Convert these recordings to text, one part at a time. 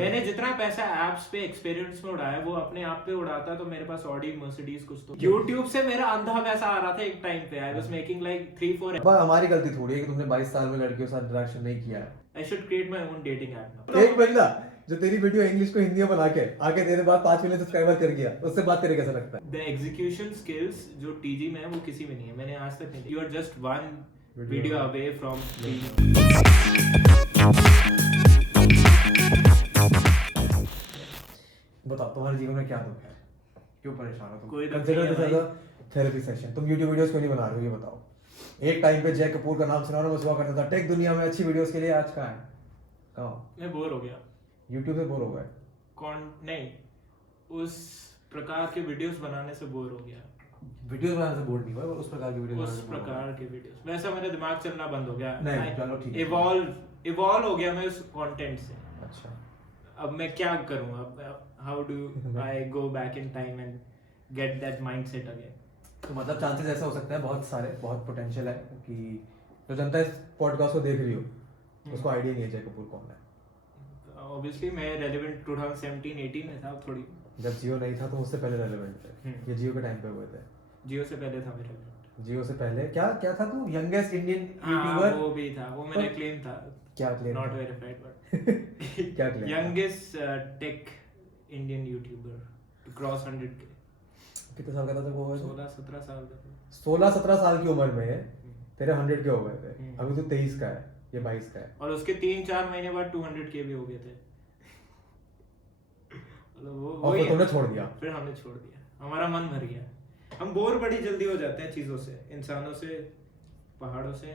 मैंने जितना पैसा एप्स पे एक्सपीरियंस में उड़ाया वो अपने आप पे उड़ाता तो मेरे पास ऑडी मर्सिडीज कुछ तो यूट्यूब से मेरा अंधा पैसा आ रहा था एक टाइम पे आई वाज मेकिंग लाइक 3-4 पर हमारी गलती थोड़ी है कि तुमने 22 साल में लड़कियों के साथ इंटरेक्शन नहीं किया है। आई should create my own dating app now एक बंदा जो तेरी वीडियो इंग्लिश को हिंदी में बना के आके तेरे बाद 5 मिलियन सब्सक्राइबर कर गया, उससे बात तेरे कैसा लगता है? द एग्जीक्यूशन स्किल्स जो टीजी में है वो किसी में नहीं है, मैंने आज तक नहीं। You are just one video away from बताओ तुम्हारे जीवन में क्या दुख है, क्यों परेशान हो तुम? कोई दुख कंसीडर नहीं है this as a therapy session. तुम YouTube वीडियोस क्यों नहीं बना रहे हो ये बताओ। एक टाइम पे जय कपूर का नाम सुना बस हुआ करता था टेक दुनिया में अच्छी वीडियोस के लिए, आज कहाँ है? कहाँ? मैं बोर हो गया YouTube से बोर हो गए? कौन नहीं, उस प्रकार के वीडियोस बनाने से बोर हो गया। वीडियोस बनाने से बोर नहीं हुआ, उस प्रकार की वीडियोस उस प्रकार के वीडियोस वैसा मेरा दिमाग चलना बंद हो गया। नहीं, चलो ठीक है। इवॉल्व हो गया मैं उस कंटेंट से। अच्छा, अब मैं क्या करूं, अब how do I go back in time and get that mindset again. तो मतलब चांसेस ऐसा हो सकता है बहुत सारे, बहुत पोटेंशियल है कि जो जनता इस पॉडकास्ट को देख रही हो उसको आइडिया नहीं है जय कपूर कौन है। ऑब्वियसली मैं रेलेवेंट 2017-18 में था थोड़ी, जब जियो नहीं था तो उससे पहले रेलेवेंट थे, ये जियो के टाइम पे हुए थे। जियो से पहले था मेरा। जियो से पहले क्या क्या था तू? Youngest Indian YouTuber? वो भी था, वो मेरा क्लेम था। क्या क्लेम? नॉट वेरीफाइड बट क्या claim? Youngest tech Indian YouTuber to cross 100K। कितने साल का था जब वो हुआ? 16-17 साल का था। 16-17 साल की उम्र में तेरे 100 के हो गए थे। अभी तू 23 का है, ये 22 का है। और उसके 3-4 महीने बाद 200K भी हो गए थे। मतलब वो और फिर तुमने छोड़ दिया? फिर हमने छोड़ दिया, हमारा मन भर गया। हम बोर बड़ी जल्दी हो जाते हैं चीजों से, इंसानों से, पहाड़ों से।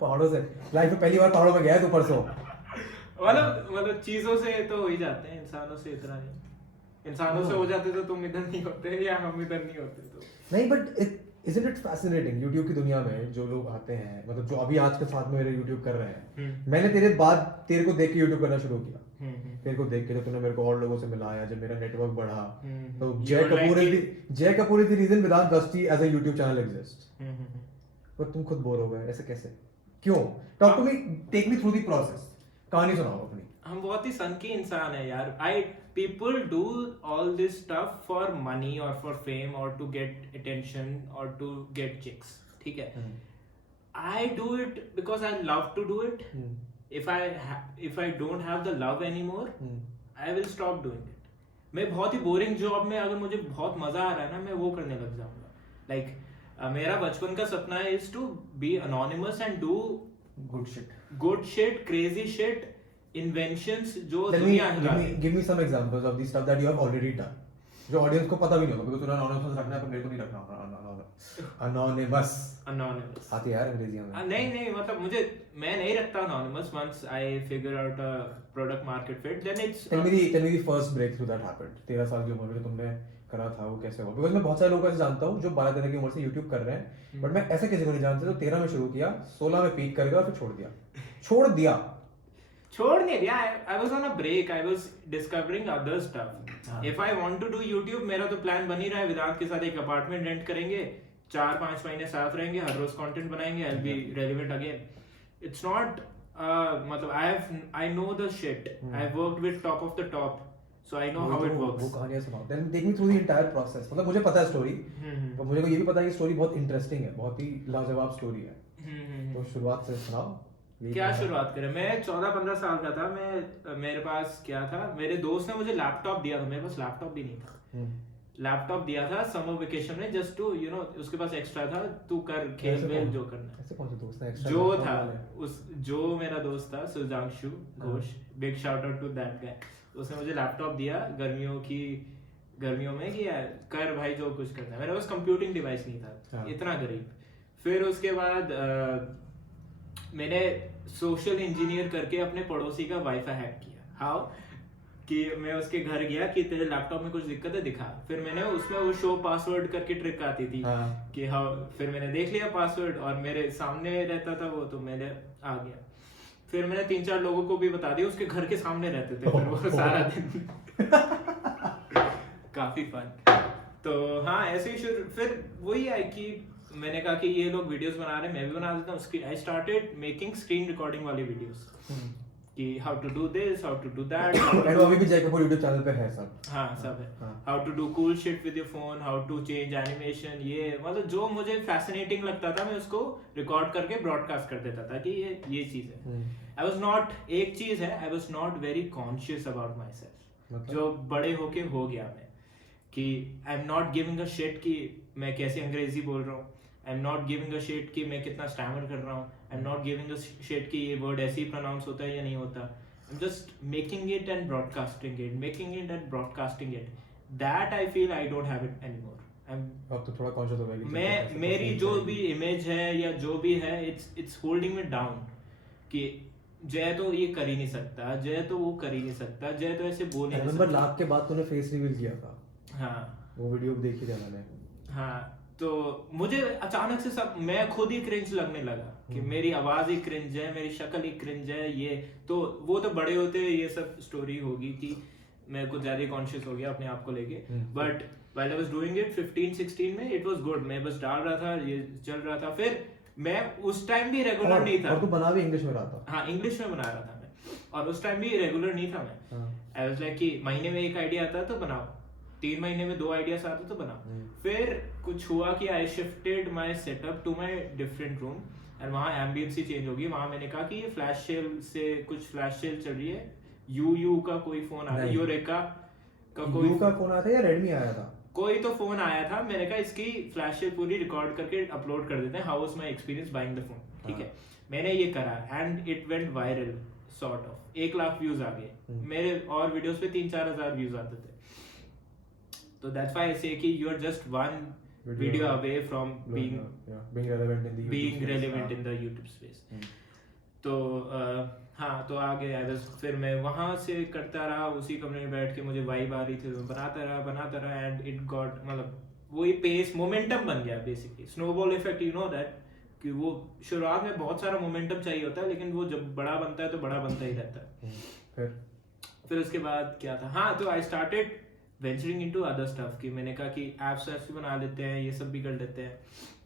पहाड़ों से? लाइफ में पहली बार पहाड़ों में गया है तू परसों? मतलब चीजों से तो हो ही जाते हैं, इंसानों से इतना नहीं। इंसानों से हो जाते तो तुम इधर नहीं होते या हम इधर नहीं होते तो नहीं। But isn't it fascinating YouTube की दुनिया में जो लोग आते हैं, मतलब जो अभी आज के साथ में मेरे YouTube कर रहे हैं, मैंने तेरे बाद तेरे को देख के YouTube करना शुरू किया। तेरे को देख के जब तूने मेरे को और लोगों से मिलाया, जब मेरा नेटवर्क बढ़ा, तो Jay Kapoor is the reason without दस्ती as a YouTube channel exist. पर तुम खुद बोर हो गए, ऐसे कैसे, क्यों? Talk to me, take me through the process, कहानी सुनाओ अपनी। हम बहुत ही सनकी इंसान है यार। People do all this stuff for money or for fame or to get attention or to get chicks, ठीक है? I do it because I love to do it. If I don't have the love anymore, I will stop doing it. मैं बहुत ही boring job में अगर मुझे बहुत मजा आ रहा है ना, मैं वो करने लग जाऊंगा। Like मेरा बचपन का सपना है is to be anonymous and do good shit, crazy shit, inventions जो दुनिया give me some examples of the stuff that you have already done, जो ऑडियंस को पता भी नहीं होगा, because तूने anonymous रखना है पर मेरे को नहीं रखना। anonymous आती है यार अंग्रेजी में? नहीं मतलब मैं नहीं रखता anonymous। once I figure out a product market fit, then it's tell me the first breakthrough that happened 13 साल की उम्र में जो तुमने करा था, वो कैसे हुआ? बिकॉज़ मैं बहुत सारे लोगों को ऐसे जानता हूँ जो 12-13 की उम्र से YouTube कर रहे हैं, बट मैं ऐसे किसी को नहीं जानता जो 13 में शुरू किया, 16 में पीक कर गया और फिर छोड़ नहीं दिया। I was on a break. I was discovering other stuff. If I want to do YouTube, मेरा तो प्लान बन ही रहा है। वेदांत के साथ एक अपार्टमेंट रेंट करेंगे, 4-5 महीने साथ रहेंगे, हर रोज कंटेंट बनाएंगे, I'll be relevant again. It's not मतलब I know the shit. I've worked with top of the top, so I know how it works. वो कहानियां सुनाओ। Then take me through the entire process. मतलब मुझे पता है story, पर मुझे को ये भी पता है कि स्टोरी बहुत इंटरेस्टिंग है, बहुत ही लाजवाब स्टोरी है। तो शुरुआत से सुनाओ। क्या शुरुआत करें? मैं 14-15 साल का था। मेरे पास क्या था, मेरे दोस्त ने मुझे लैपटॉप दिया था, मेरे पास लैपटॉप भी नहीं था। लैपटॉप दिया था समर वेकेशन में, जस्ट टू उसके पास एक्स्ट्रा था, तू कर खेल वेल जो करना है। ऐसे कौन सा दोस्त है एक्स्ट्रा? जो था जो मेरा दोस्त था Sudhanshu Ghosh, big shout out to that guy. उसने मुझे लैपटॉप दिया गर्मियों में कि कर भाई जो कुछ करना है। मेरे पास कंप्यूटिंग डिवाइस नहीं था, इतना गरीब। फिर उसके बाद मैंने सोशल इंजीनियर करके अपने पड़ोसी का वाईफाई हैक किया। हाउ कि मैं उसके घर गया कि तेरे लैपटॉप में कुछ दिक्कत है, दिखा। फिर मैंने उसमें वो शो पासवर्ड करके ट्रिक आती थी कि फिर मैंने देख लिया पासवर्ड और मेरे सामने रहता था वो, तो मैंने आ गया। फिर मैंने 3-4 लोगों को भी बता दिया, उसके घर के सामने रहते थे फिर वो सारा दिन। काफी फन। तो हाँ ऐसे ही फिर वही है कि मैंने कहा कि ये लोग वीडियोस बना रहे हैं, मैं भी बना देता हूँ। I started making screen recording वाली वीडियोस। कि how to do this, how to do that, and वो अभी भी जय कपूर YouTube चैनल पे है सब। हाँ सब है, हाँ। How to do cool shit with your phone, how to change animation, ये मतलब जो मुझे फैसिनेटिंग लगता था मैं उसको रिकॉर्ड करके ब्रॉडकास्ट कर देता था कि ये चीज है। आई वाज नॉट, एक चीज है, I was not very conscious about my self, जो बड़े होके हो गया मैं, कि I am not giving a shit कि मैं कैसे अंग्रेजी बोल रहा हूँ, आई am not giving a shit कि मैं कितना स्टैमर कर रहा हूँ, आई am not giving a shit कि ये वर्ड ऐसे ही प्रोनाउंस होता है या नहीं होता, आई am just making it and broadcasting it, making it and broadcasting it, that I feel I don't have it anymore. अब तो थोड़ा कॉन्शियस हो गया। मैं, मेरी जो भी इमेज है या जो भी है, इट्स होल्डिंग मी डाउन, कि जय तो ये कर ही नहीं सकता, जय तो वो कर ही नहीं सकता, जय तो ऐसे बोल नहीं सकता। लाख के बाद तूने फेस रिवील किया था। हाँ वो वीडियो देखी थी मैंने। हाँ, तो मुझे अचानक से सब, मैं खुद ही क्रिंज लगने लगा कि मेरी आवाज ही क्रिंज है, मेरी शक्ल ही क्रिंज है, ये तो वो तो बड़े होते ये सब स्टोरी होगी कि मैं कुछ ज्यादा कॉन्शियस हो गया अपने आप को लेके। But while I was doing it 15-16 में, इट वाज गुड, मैं बस डाल रहा था, ये चल रहा था। फिर मैं उस टाइम भी रेगुलर नहीं था, और तू बना भी इंग्लिश में रहा था। हाँ इंग्लिश में बना रहा था मैं, और उस टाइम भी रेगुलर नहीं था मैं। आई वाज लाइक कि महीने में एक आइडिया आता तो बनाओ, 3 महीने में 2 आइडियाज आते तो बनाओ। फिर कुछ हुआ कि I shifted my setup to my different room, and वहाँ एम्बियंस ही चेंज होगी। वहाँ मैंने कहा कि ये फ्लैश सेल से कुछ फ्लैश सेल चल रही है, यू का कोई फोन आया, यूरेका का कोई का फोन आया था या रेडमी आया था, कोई तो फोन आया था। मैंने कहा इसकी फ्लैश सेल पूरी रिकॉर्ड करके अपलोड कर देते हैं, how was my experience buying the phone, ठीक है। मैंने ये करा and it went viral sort of, 1 lakh views आ गए मेरे, और वीडियोस पे 3-4 हजार व्यूज आते थे। तो दैट्स व्हाई आई से कि you are just one video away from being relevant in the YouTube space. तो हाँ, तो आगे आई वाज, फिर मैं वहाँ से करता रहा, उसी कमरे में बैठ के मुझे वाइब आ रही थी, तो बनाता रहा एंड इट गॉट, मतलब वही पेस, मोमेंटम बन गया basically, snowball effect, you know that, कि वो शुरुआत में बहुत सारा मोमेंटम चाहिए होता है, लेकिन वो जब बड़ा बनता है तो बड़ा बनता ही रहता है। फिर उसके बाद क्या था, हाँ, तो I started venturing into other stuff, कि मैंने कहा कि एप्स भी बना लेते हैं, ये सब भी कर लेते हैं।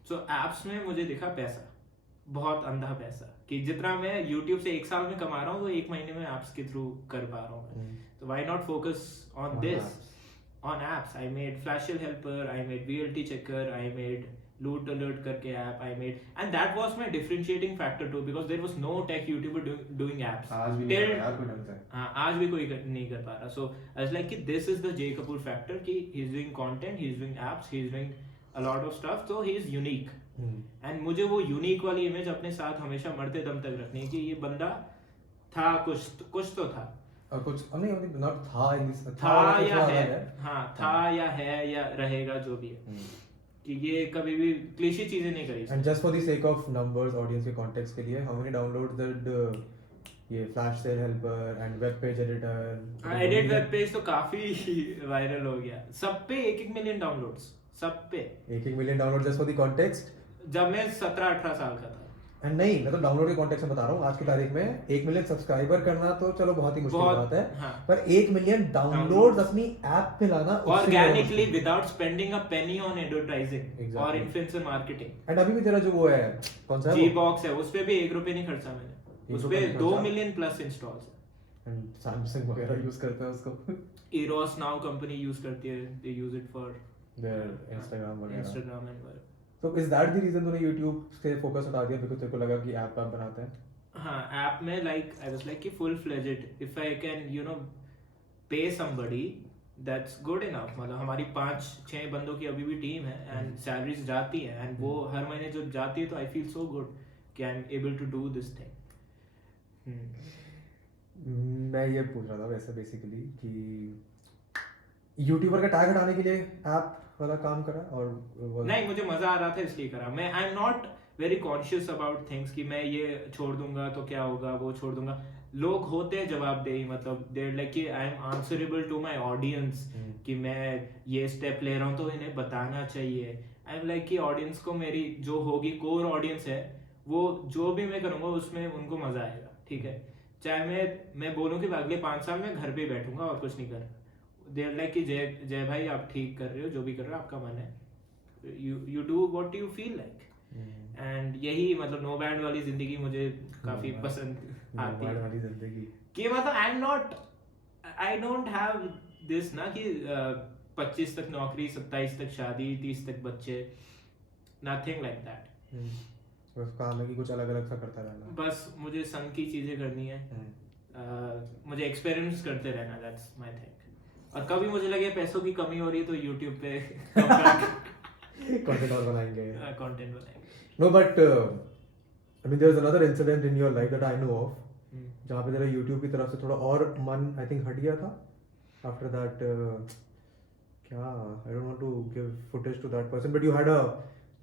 सो एप्स में मुझे दिखा पैसा, बहुत अंधा पैसा, कि जितना मैं YouTube से 1 साल में कमा रहा हूँ वो 1 महीने में एप्स के थ्रू कर पा रहा हूँ। तो why not focus on this, on apps. I made flash sale helper, I made VLT checker, I made loot alert करके app I made, and that was my differentiating factor too, because there was no tech YouTuber doing apps. आज भी कोई नहीं कर पा रहा। So I was like कि this is the J Kapoor factor, कि he is doing content, he is doing apps, he is doing a lot of stuff, तो ही इज यूनिक। एंड मुझे वो यूनिक वाली इमेज अपने साथ हमेशा मरते दम तक रखनी है, कि ये बंदा था, कुछ तो था, और कुछ नहीं, नॉट था या है, हाँ था या है या रहेगा, जो भी है, कि ये कभी भी क्लीशे चीजें नहीं करी। And just for the sake of numbers, audience के कॉन्टेक्स्ट के लिए, हाउ मेनी डाउनलोड्स डिड ये flash sale helper and web page editor? Edit web page तो काफी वायरल हो गया, सब पे 1-1 मिलियन डाउनलोड्स, सब पे 1-1 million download just for the context, जब मैं 17-18 साल का था। एंड नहीं, मैं तो डाउनलोड के कॉन्टेक्स्ट में बता रहा हूँ। आज की तारीख में 1 मिलियन सब्सक्राइबर करना तो चलो बहुत ही मुश्किल बात है, हाँ। पर 1 मिलियन डाउनलोड्स अपनी ऐप पे लाना organically without spending a Penney on advertising और इन्फ्लुएंसर मार्केटिंग। एंड अभी भी तेरा जो वो है, कौन सा जी बॉक्स है, उस पे भी 1 रुपए नहीं खर्चा मैंने, उस पे 2 मिलियन प्लस इंस्टॉल्स है। एंड सैमसंग वगैरह यूज करता है उसको, इरोस नाउ कंपनी यूज करती है, they use it for their Instagram and तो इज दैट द रीजन तूने YouTube से फोकस हटा दिया, बिकॉज़ तेरे को लगा कि ऐप बनाते हैं? हाँ, ऐप में लाइक आई वाज लाइक कि full fledged, if I can you know पे समबडी दैट्स गुड इनफ। मतलब हमारी 5-6 बंदों की अभी भी टीम है एंड सैलरीज जाती है, एंड वो हर महीने जब जाती है तो आई फील सो गुड कि I am able to do this thing. मैं ये पूछ रहा था वैसे बेसिकली कि यूट्यूबर का टैग हटाने के लिए ऐप वाला काम करा, और नहीं, मुझे मजा आ रहा था इसलिए करा। मैं आई am not very conscious about things कि मैं ये छोड़ दूंगा तो क्या होगा, वो छोड़ दूंगा। लोग होते हैं जवाबदेही, मतलब देयर लाइक कि I am answerable to my audience, कि मैं ये स्टेप ले रहा हूँ तो इन्हें बताना चाहिए। आई एम लाइक कि ऑडियंस को, मेरी जो होगी कोर ऑडियंस है, वो जो भी मैं करूँगा उसमें उनको मजा आएगा, ठीक है। चाहे मैं बोलूँ कि अगले 5 साल में घर पे बैठूंगा और कुछ नहीं कर, देयर लाइक कि जय भाई आप ठीक कर रहे हो, जो भी कर रहे हो आपका मन है, you do what you feel like. And यही मतलब नो बैंड वाली जिंदगी मुझे काफी पसंद आती है। वाली जिंदगी कि मतलब आई डोंट हैव दिस ना कि 25 तक नौकरी, 27 तक शादी, 30 तक बच्चे, नथिंग लाइक दैट। बस काम है कि कुछ अलग अलग सा करता रहना। बस मुझे संग की चीजें करनी है, मुझे एक्सपेरिमेंट्स करते रहना, दैट्स माय थिंग। और कभी मुझे लगे पैसों की कमी हो रही है तो यूट्यूब पे कंटेंट और बनाएंगे। कंटेंट बनाएंगे। No but I mean there is another incident in your life that I know of, जहाँ पे तेरा यूट्यूब की तरफ से थोड़ा और मन आई थिंक हट गया था आफ्टर दैट। क्या, I don't want to give footage to that person but you had a,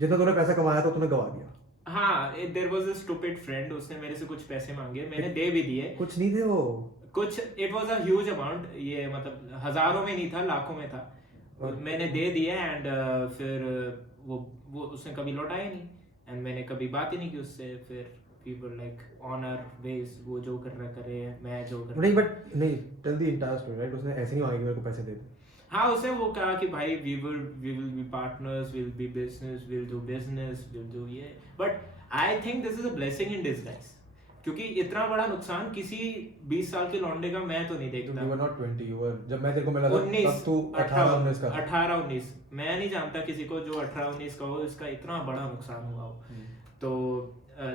जितना तूने पैसा कमाया था तूने गवा दिया। हाँ, there was a stupid friend, उसने मेरे से कुछ पैसे मांगे, मैंने दे भी दिए। कुछ नहीं थे वो, कुछ, it was a huge amount, ये मतलब हजारों में नहीं था, लाखों में था। मैंने दे दिए एंड फिर वो उसने कभी लौटाया नहीं एंड मैंने कभी बात ही नहीं की उससे। फिर people like on our ways, वो जो कर रहा करे, मैं जो कर नहीं बट नहीं, tell the entire story right. उसने ऐसे नहीं मांगा कि मेरे को पैसे दे दे। हाँ, उसने वो कहा कि भाई we will be partners, we'll be business, we'll do ये, but I think this is a blessing in disguise, क्योंकि इतना बड़ा नुकसान किसी 20 साल के लौंडे का मैं तो नहीं देखता। You were not 20, you were, जब मैं तेरे को मिला था तब तू 18-19 का। 18-19, मैं नहीं जानता किसी को जो 18-19 का हो इसका इतना बड़ा नुकसान हुआ हो। तो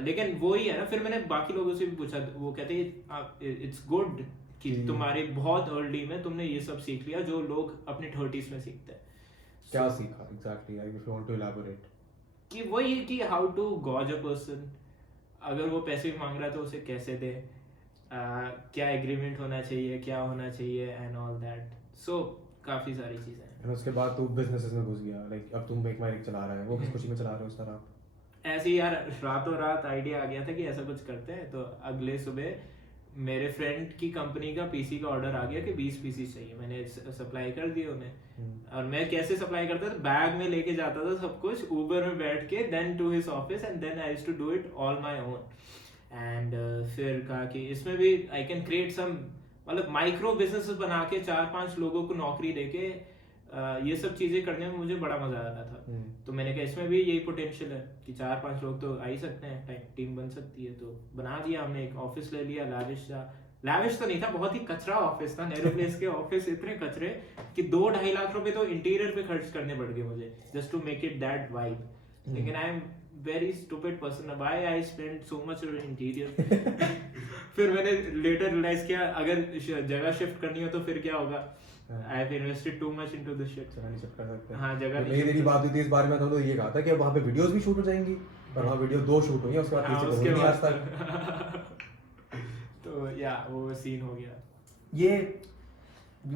लेकिन वो ही है ना, फिर मैंने बाकी लोगों से भी पूछा, वो कहते हैं इट्स गुड कि तुम्हारे बहुत अर्ली में तुमने ये सब सीख लिया जो लोग अपने 30s में सीखते हैं। क्या सीखा exactly, if you want to elaborate? कि वही है कि how to gauge a person, अगर वो पैसे मांग रहा है तो उसे कैसे दे, क्या एग्रीमेंट होना चाहिए, क्या होना चाहिए एंड ऑल दैट। सो काफी सारी चीजें हैं। और उसके बाद तू बिजनेसेस में घुस गया, लाइक अब तुम मेक माई रिक चला रहा है, वो किस खुशी में चला रहे हो उस तरह? ऐसे ही यार रातों रात आइडिया आ गया था कि ऐसा कुछ करते हैं, तो अगले सुबह मेरे फ्रेंड की कंपनी का पीसी का ऑर्डर आ गया कि 20 पीसी चाहिए। मैंने सप्लाई कर दिए उन्हें। और मैं कैसे सप्लाई करता था, बैग में लेके जाता था सब कुछ, ऊबर में बैठ के, then to his office and then I used to do it all my own. And फिर कहा कि इसमें भी आई कैन क्रिएट सम, मतलब माइक्रो बिजनेसेस बना के 4-5 लोगों को नौकरी देके ये सब चीजें करने में मुझे बड़ा मजा आता था। तो मैंने कहा इसमें भी यही पोटेंशियल है कि 4-5 लोग तो आ ही सकते हैं, टीम बन सकती है। तो बना दिया हमने, एक ऑफिस ले लिया, लाविश तो नहीं था, बहुत ही कचरा ऑफिस था। नेहरू प्लेस के ऑफिस इतने कचरे कि 2-2.5 लाख रुपए तो इंटीरियर पे खर्च करने पड़ गए मुझे, just to make it that vibe. लेकिन I am very stupid person, why I spend so much on interior. फिर मैंने लेटर रियलाइज किया अगर जगह शिफ्ट करनी हो तो फिर क्या होगा, I have invested too much into this shit। जगह नहीं शिफ्ट कर सकते। हाँ, जगह नहीं। मेरी बात हुई थी इस बारे में, तो ये कहा था कि अब वहाँ पे वीडियोस भी शूट हो जाएंगी, और वहाँ वीडियो 2 शूट हुई है, उसके बाद तीसरी नहीं आज तक। तो या वो सीन हो गया। ये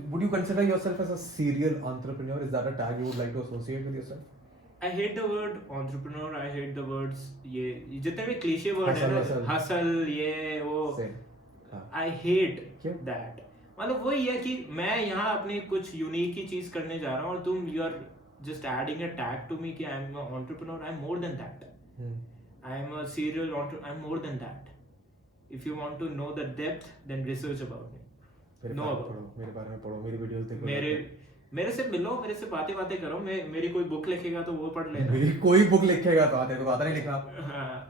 would you consider yourself as a serial entrepreneur? Is that a tag you would like to associate with yourself? I hate the word entrepreneur, I hate the words, ये जितने भी क्लीशे वर्ड है ना, hustle, ये वो, I hate that। मतलब वही है कि मैं यहाँ अपने कुछ यूनिक ही चीज करने जा रहा हूँ और तुम you are just adding a tag to me कि I am a entrepreneur. I am more than that, I am a serial entrepreneur, I am more than that. If you want to know the depth then research about me, know about मेरे बारे में पढ़ो, मेरी videos देखो, मेरे से मिलो, मेरे से बातें करो। मेरी कोई बुक लिखेगा तो वो पढ़ लेना। मेरी कोई बुक लिखेगा तो आते तो आता नहीं लिखा।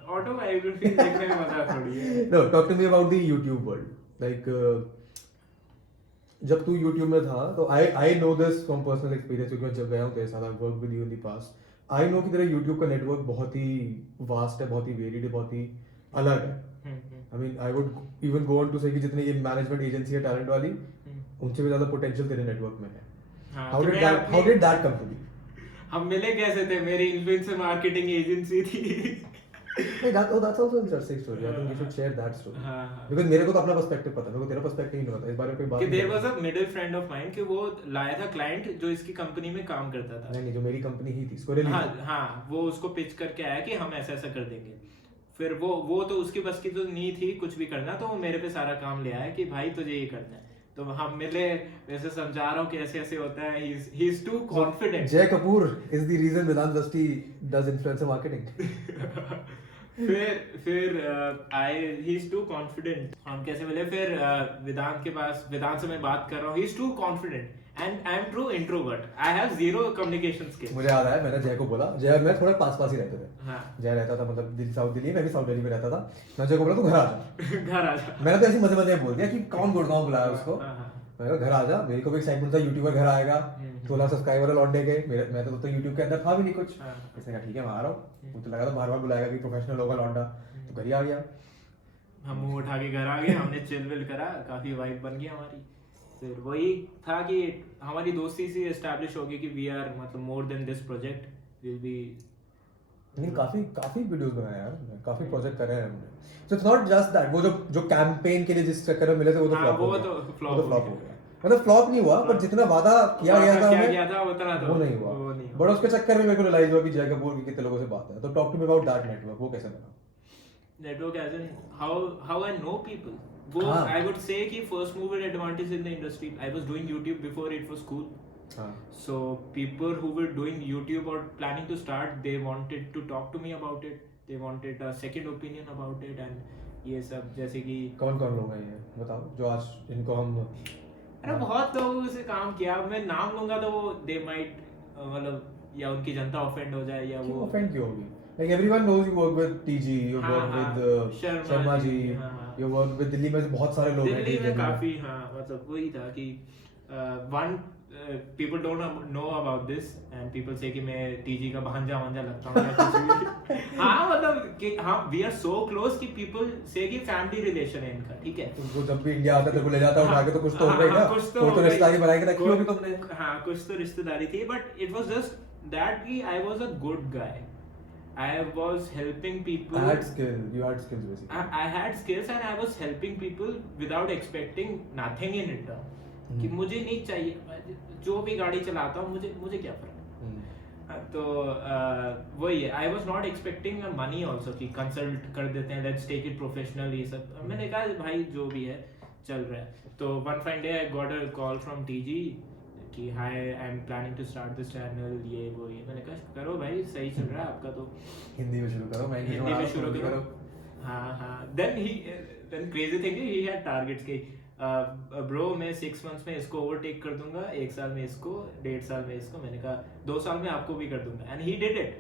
ऑटोबायोग्राफी लिखने में मजा थोड़ी है। No, talk to me about the YouTube world. Like जब तू YouTube में था तो I know this from personal experience, क्योंकि जब गया हूँ तेरे साथ, I work with you in the past. I know कि तेरा YouTube का नेटवर्क बहुत ही वास्ट है, बहुत ही वेरिड है, बहुत ही अलग है। I mean I would even go on to say कि जितने ये मैनेजमेंट एजेंसी है टैलेंट वाली, उनसे भी ज्यादा पोटेंशियल तेरे नेटवर्क में है। How did that come to be? हम मिले कैसे थे? मेरी इन्फ्लुएंसर मार्केटिंग एजेंसी थी। that's also an interesting story. I think you should share that story. Because मेरे को तो अपना पर्सपेक्टिव पता है, मेरे को तेरा पर्सपेक्टिव नहीं पता। इस बारे में कोई बात नहीं। There was a middle friend of mine कि वो लाया था क्लाइंट जो इसकी कंपनी में काम करता था। नहीं, जो मेरी कंपनी ही थी, स्क्वायरली। हाँ, वो उसको पिच करके आया कि हम ऐसा कर देंगे। फिर वो तो उसकी बस की तो नहीं थी कुछ भी करना, तो वो मेरे पे सारा काम ले आया कि भाई तुझे ये करना है। तो हम मिले, वैसे समझा रहा हूँ कि ऐसे ऐसे होता है। he is too confident। जय Kapoor is the reason Vedant Dusty does influencer marketing। फिर ही इज टू कॉन्फिडेंट। हम कैसे मिले? फिर वेदांत के पास, वेदांत से मैं बात कर रहा हूँ, he is too confident and I am true introvert, I have zero communication skills. मुझे याद आया, मैंने जय को बोला, जय मैं थोड़ा पास पास ही रहते थे। हाँ। जय रहता था मतलब दिल्ली, साउथ दिल्ली, मैं भी साउथ दिल्ली में रहता था। मैं जय को बोला तू घर आ जा। घर आ जा। मैंने तो ऐसे मजे मजे में बोल दिया कि कौन गुड़गांव बुलाया उसको। हाँ, हाँ। मैंने कहा घर आ जा, मेरे को भी एक्साइटमेंट था यूट्यूबर घर आएगा, 16 सब्सक्राइबर लौंडे के। मैं तो यूट्यूब के अंदर था भी नहीं कुछ। हाँ। इसने कहा ठीक है मैं आ रहा हूँ। मुझे लगा था बार बार बुलाएगा कि प्रोफेशनल होगा लौंडा, तो घर ही आ गया। हम मुंह उठा के घर आ गए, हमने चिल विल करा, काफी वाइब बन गई हमारी। फिर वही था कि हमारी दोस्ती सी एस्टैब्लिश होगी कि वी आर मतलब more than this project, will be. लेकिन काफी वीडियोस बनाए यार, काफी प्रोजेक्ट करे हैं हमने। So it's not just that, वो जो कैंपेन के लिए जिस चक्कर में मिले थे वो तो फ्लॉप हो गया। मतलब फ्लॉप नहीं हुआ, पर जितना वादा किया गया था उतना वो नहीं हुआ। बट उसके चक्कर में मेरे को रियलाइज हुआ कि जय कपूर की कितने लोगों से बात है। तो talk to me about that network, वो कैसे बना? Network as in how I know people, वो आई वुड से कि first mover advantage in the industry. I was doing YouTube before it was cool. So people who were doing YouTube or planning to start, they wanted to talk to me about it. They wanted a second opinion about it and ये सब। जैसे कि कौन कौन लोग हैं ये बताओ जो आज इनको हम। अरे बहुत लोगों से काम किया, मैं नाम लूंगा तो वो they might मतलब या उनकी जनता ऑफेंड हो जाए या वो ऑफेंड क्यों होगी? Like everyone knows you work with TG, you work with Sharma ji, you work with Delhi में बहुत सारे लोग हैं दिल्ली में काफी। हाँ मतलब वही था कि one people don't know about this and people say कि मैं TG का भांजा लगता हूँ या कुछ भी। हाँ मतलब कि हाँ we are so close कि people say कि family relation है इनका, ठीक है। वो जब भी इंडिया आता है तो ले जाता है उठा के, तो कुछ तो होगा ही ना, कुछ तो रिश्तेदारी बनाई के रखी होगी तुमने। हाँ कुछ तो रिश्तेदारी थी, but it was just that कि I was a good guy. I was helping people. I had skill. You had skills basically. I had skills and I was helping people without expecting nothing in return. कि मुझे नहीं चाहिए, जो भी गाड़ी चलाता हूँ मुझे क्या फर्क। तो वही है, I was not expecting money also कि कंसल्ट कर देते हैं, लेट्स टेक इट प्रोफेशनल, ये सब। मैंने कहा भाई जो भी है चल रहा है। तो one fine day I got a call from TG कि hi I am planning to start this channel, ये वो ये। मैंने कहा करो भाई, सही चल रहा है आपका तो, हिंदी में शुरू करो, मैं हिंदी में शुरू करो। हाँ then crazy thing he had targets के ब्रो मैं 6 months में इसको ओवरटेक कर दूंगा, 1 साल में इसको, 1.5 साल में इसको। मैंने कहा 2 साल में आपको भी कर दूंगा, and he did it.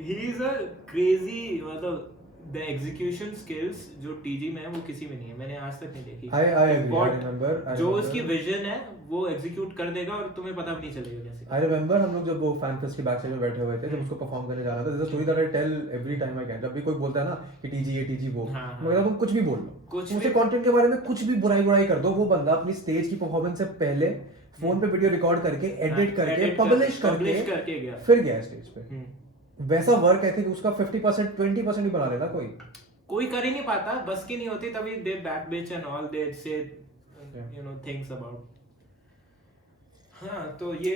He is a crazy, मतलब द एग्जीक्यूशन स्किल्स जो TG में है वो किसी में नहीं है, मैंने आज तक नहीं देखी। I remember, जो उसकी विजन है वो एग्जीक्यूट कर देगा और तुम्हें पता भी नहीं चलेगा कैसे। I remember हम लोग जब वो फैन फेस्ट के बैक साइड में बैठे हुए थे, जब उसको परफॉर्म करने जा रहा था, story that I tell every time I can. जब भी कोई बोलता है ना कि TG ये TG वो, मतलब तुम कुछ भी बोल लो, मुझे कंटेंट के बारे में कुछ भी बुराई कर दो, वो बंदा अपनी स्टेज की परफॉर्मेंस से पहले फोन पे वीडियो रिकॉर्ड करके, एडिट करके, पब्लिश करके गया, फिर गया स्टेज पे। वैसा वर्क आई थिंक उसका 50% 20% भी बना लेना कोई कर ही नहीं पाता, बस की नहीं होती, तभी दे बैक बिच एंड ऑल, दे से यू नो थिंग्स अबाउट। हाँ तो ये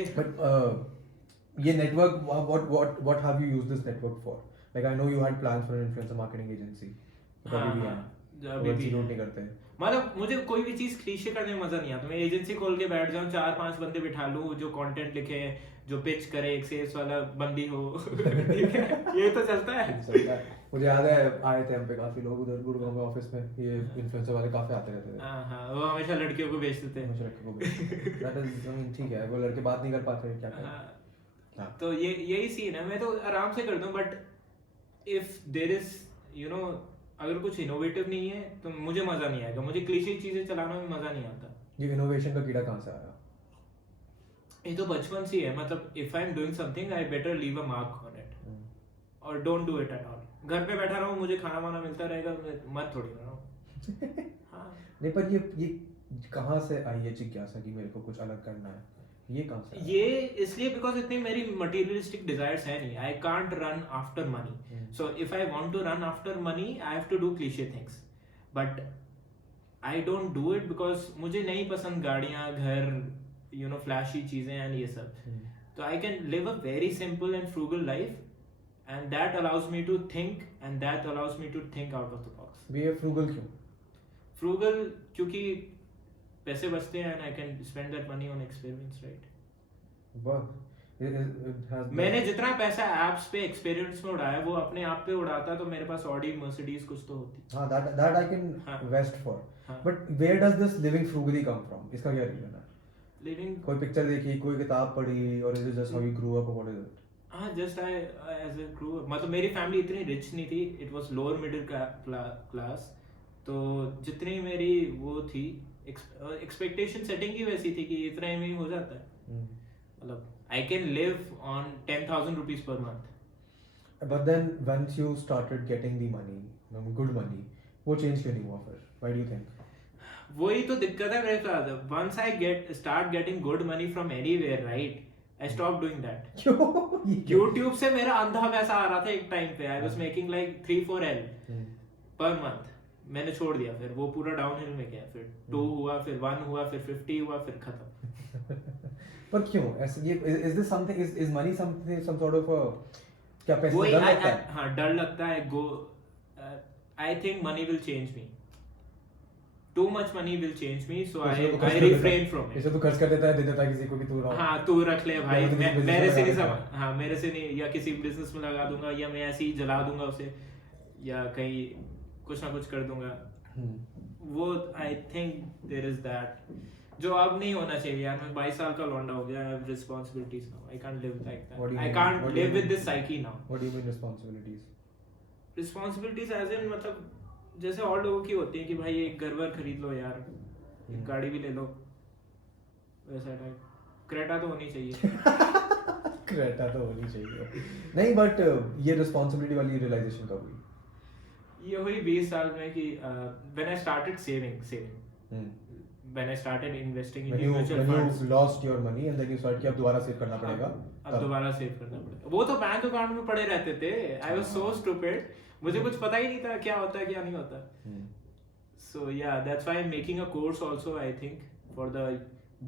network, what have you used this network for? Like I know you had plans for an influencer marketing agency. अभी भी नहीं करते। मतलब मुझे कोई भी चीज क्लीशे करने में मजा नहीं आता। मैं एजेंसी खोल के बैठ जाऊं, 4-5 बंदे बिठा लूं जो कंटेंट लिखे, जो पिच करे, एक सेल्स वाला बंदी हो। ठीक है, ये तो चलता है। मुझे याद है आए थे हम पे काफी लोग उधर गुड़गांव के ऑफिस में, ये इन्फ्लुएंसर वाले काफी आते रहते थे। हां वो हमेशा लड़कियों को बेचते थे। दैट इज ठीक है, वो लड़के बात नहीं कर पाते, क्या करें। हां तो यही सीन है। मैं तो आराम से कर दूं, but if there is you know अगर कुछ इनोवेटिव नहीं है तो मुझे मजा नहीं आएगा। मुझे क्लीशे चीजें चलाने में मजा नहीं आता। ये इनोवेशन का कीड़ा कहां से आया? ये तो बचपन से है। मतलब if I am doing something I better leave a mark on it और don't do it at all. घर पे बैठा रहूं, मुझे खाना वाना मिलता रहेगा, मत थोड़ी बनाऊं। हां नहीं, पर ये कहां से आई है जिज्ञासा कि मेरे को कुछ अलग करना है? ये कहां से? ये इसलिए बिकॉज़ इतनी मेरी मटेरियलिस्टिक डिजायर्स है नहीं। I can't run after money. So if I want to run after money I have to do cliche things, but I don't do it because मुझे नहीं पसंद गाड़ियां, घर, यू नो फ्लैशी चीजें एंड ये सब। तो I can live a very simple and frugal life and that allows me to think and that allows me to think out of the box. ये frugal क्यों? Frugal क्योंकि पैसे बचते हैं and I can spend that money on experiments, right? वाह, it has मैंने जितना पैसा एप्स पे एक्सपीरियंस में उड़ाया वो अपने आप पे उड़ाता तो मेरे पास ऑडी मर्सिडीज कुछ तो होती. हाँ, that I can हाँ. vest for. हाँ. But where does this living frugally come from? इसका क्या रीजन है? लिविंग कोई पिक्चर देखी, कोई किताब पढ़ी, और is it just how you grew up or what is it? हाँ जस्ट आई एज ए ग्रू मतलब मेरी फैमिली इतनी रिच नहीं थी. It was lower middle class. तो जितनी मेरी वो थी एक्सपेक्टेशन सेटिंग ही वैसी थी कि इतना में ही हो जाता है. मतलब I can live on 10,000 rupees per month. But then once you started getting the money, good money, वो change क्यों नहीं हुआ फिर? Why do you think? वही तो दिक्कत है मेरे साथ. Once I start getting good money from anywhere, right? I stopped doing that. क्यों? YouTube से मेरा अंधा पैसा आ रहा था एक टाइम पे. I was making like 3-4L per month. मैंने छोड़ दिया. फिर वो पूरा डाउनहिल में गया. फिर 2 हुआ, फिर 1 हुआ, फिर 50 हुआ, फिर खत्म. पर क्यों ऐसे? ये is this something, is money something, some sort of a, क्या पैसे वही डर लगता है? हाँ डर लगता है. I think money will change me. Too much money will change me, so I refrain from it. इसे तो खर्च कर देता है, दे देता है किसी को कि तू रहा. हाँ तू रख ले भाई. मेरे से नहीं समझ. हाँ मेरे से नहीं. या किसी बिजनेस में लगा दूंगा, या मैं ऐसे ही जला दूंगा उसे, या कहीं कुछ ना कुछ कर दूंगा. वो I think there is that. जो अब नहीं होना चाहिए यार. मैं 22 साल का लौंडा हो गया. I have responsibilities now. I can't live like that. I can't live with this psyche now. What do you mean responsibilities? Responsibilities as in मतलब जैसे और लोगों की होती है कि भाई एक घर वर खरीद लो यार, एक गाड़ी भी ले लो, वैसा टाइप. क्रेटा तो होनी चाहिए. क्रेटा तो होनी चाहिए. नहीं, बट ये रिस्पॉन्सिबिलिटी वाली रियलाइजेशन कब हुई? ये हुई 20 साल में कि when I started saving. When I started investing in mutual funds. When you lost your money and then you started कि अब दोबारा सेव करना पड़ेगा. अब दोबारा सेव करना पड़ेगा. वो तो बैंक अकाउंट में पड़े रहते थे. I was so stupid. मुझे कुछ पता ही नहीं था क्या होता है क्या नहीं होता. So yeah, that's why I'm making a course also, I think, for the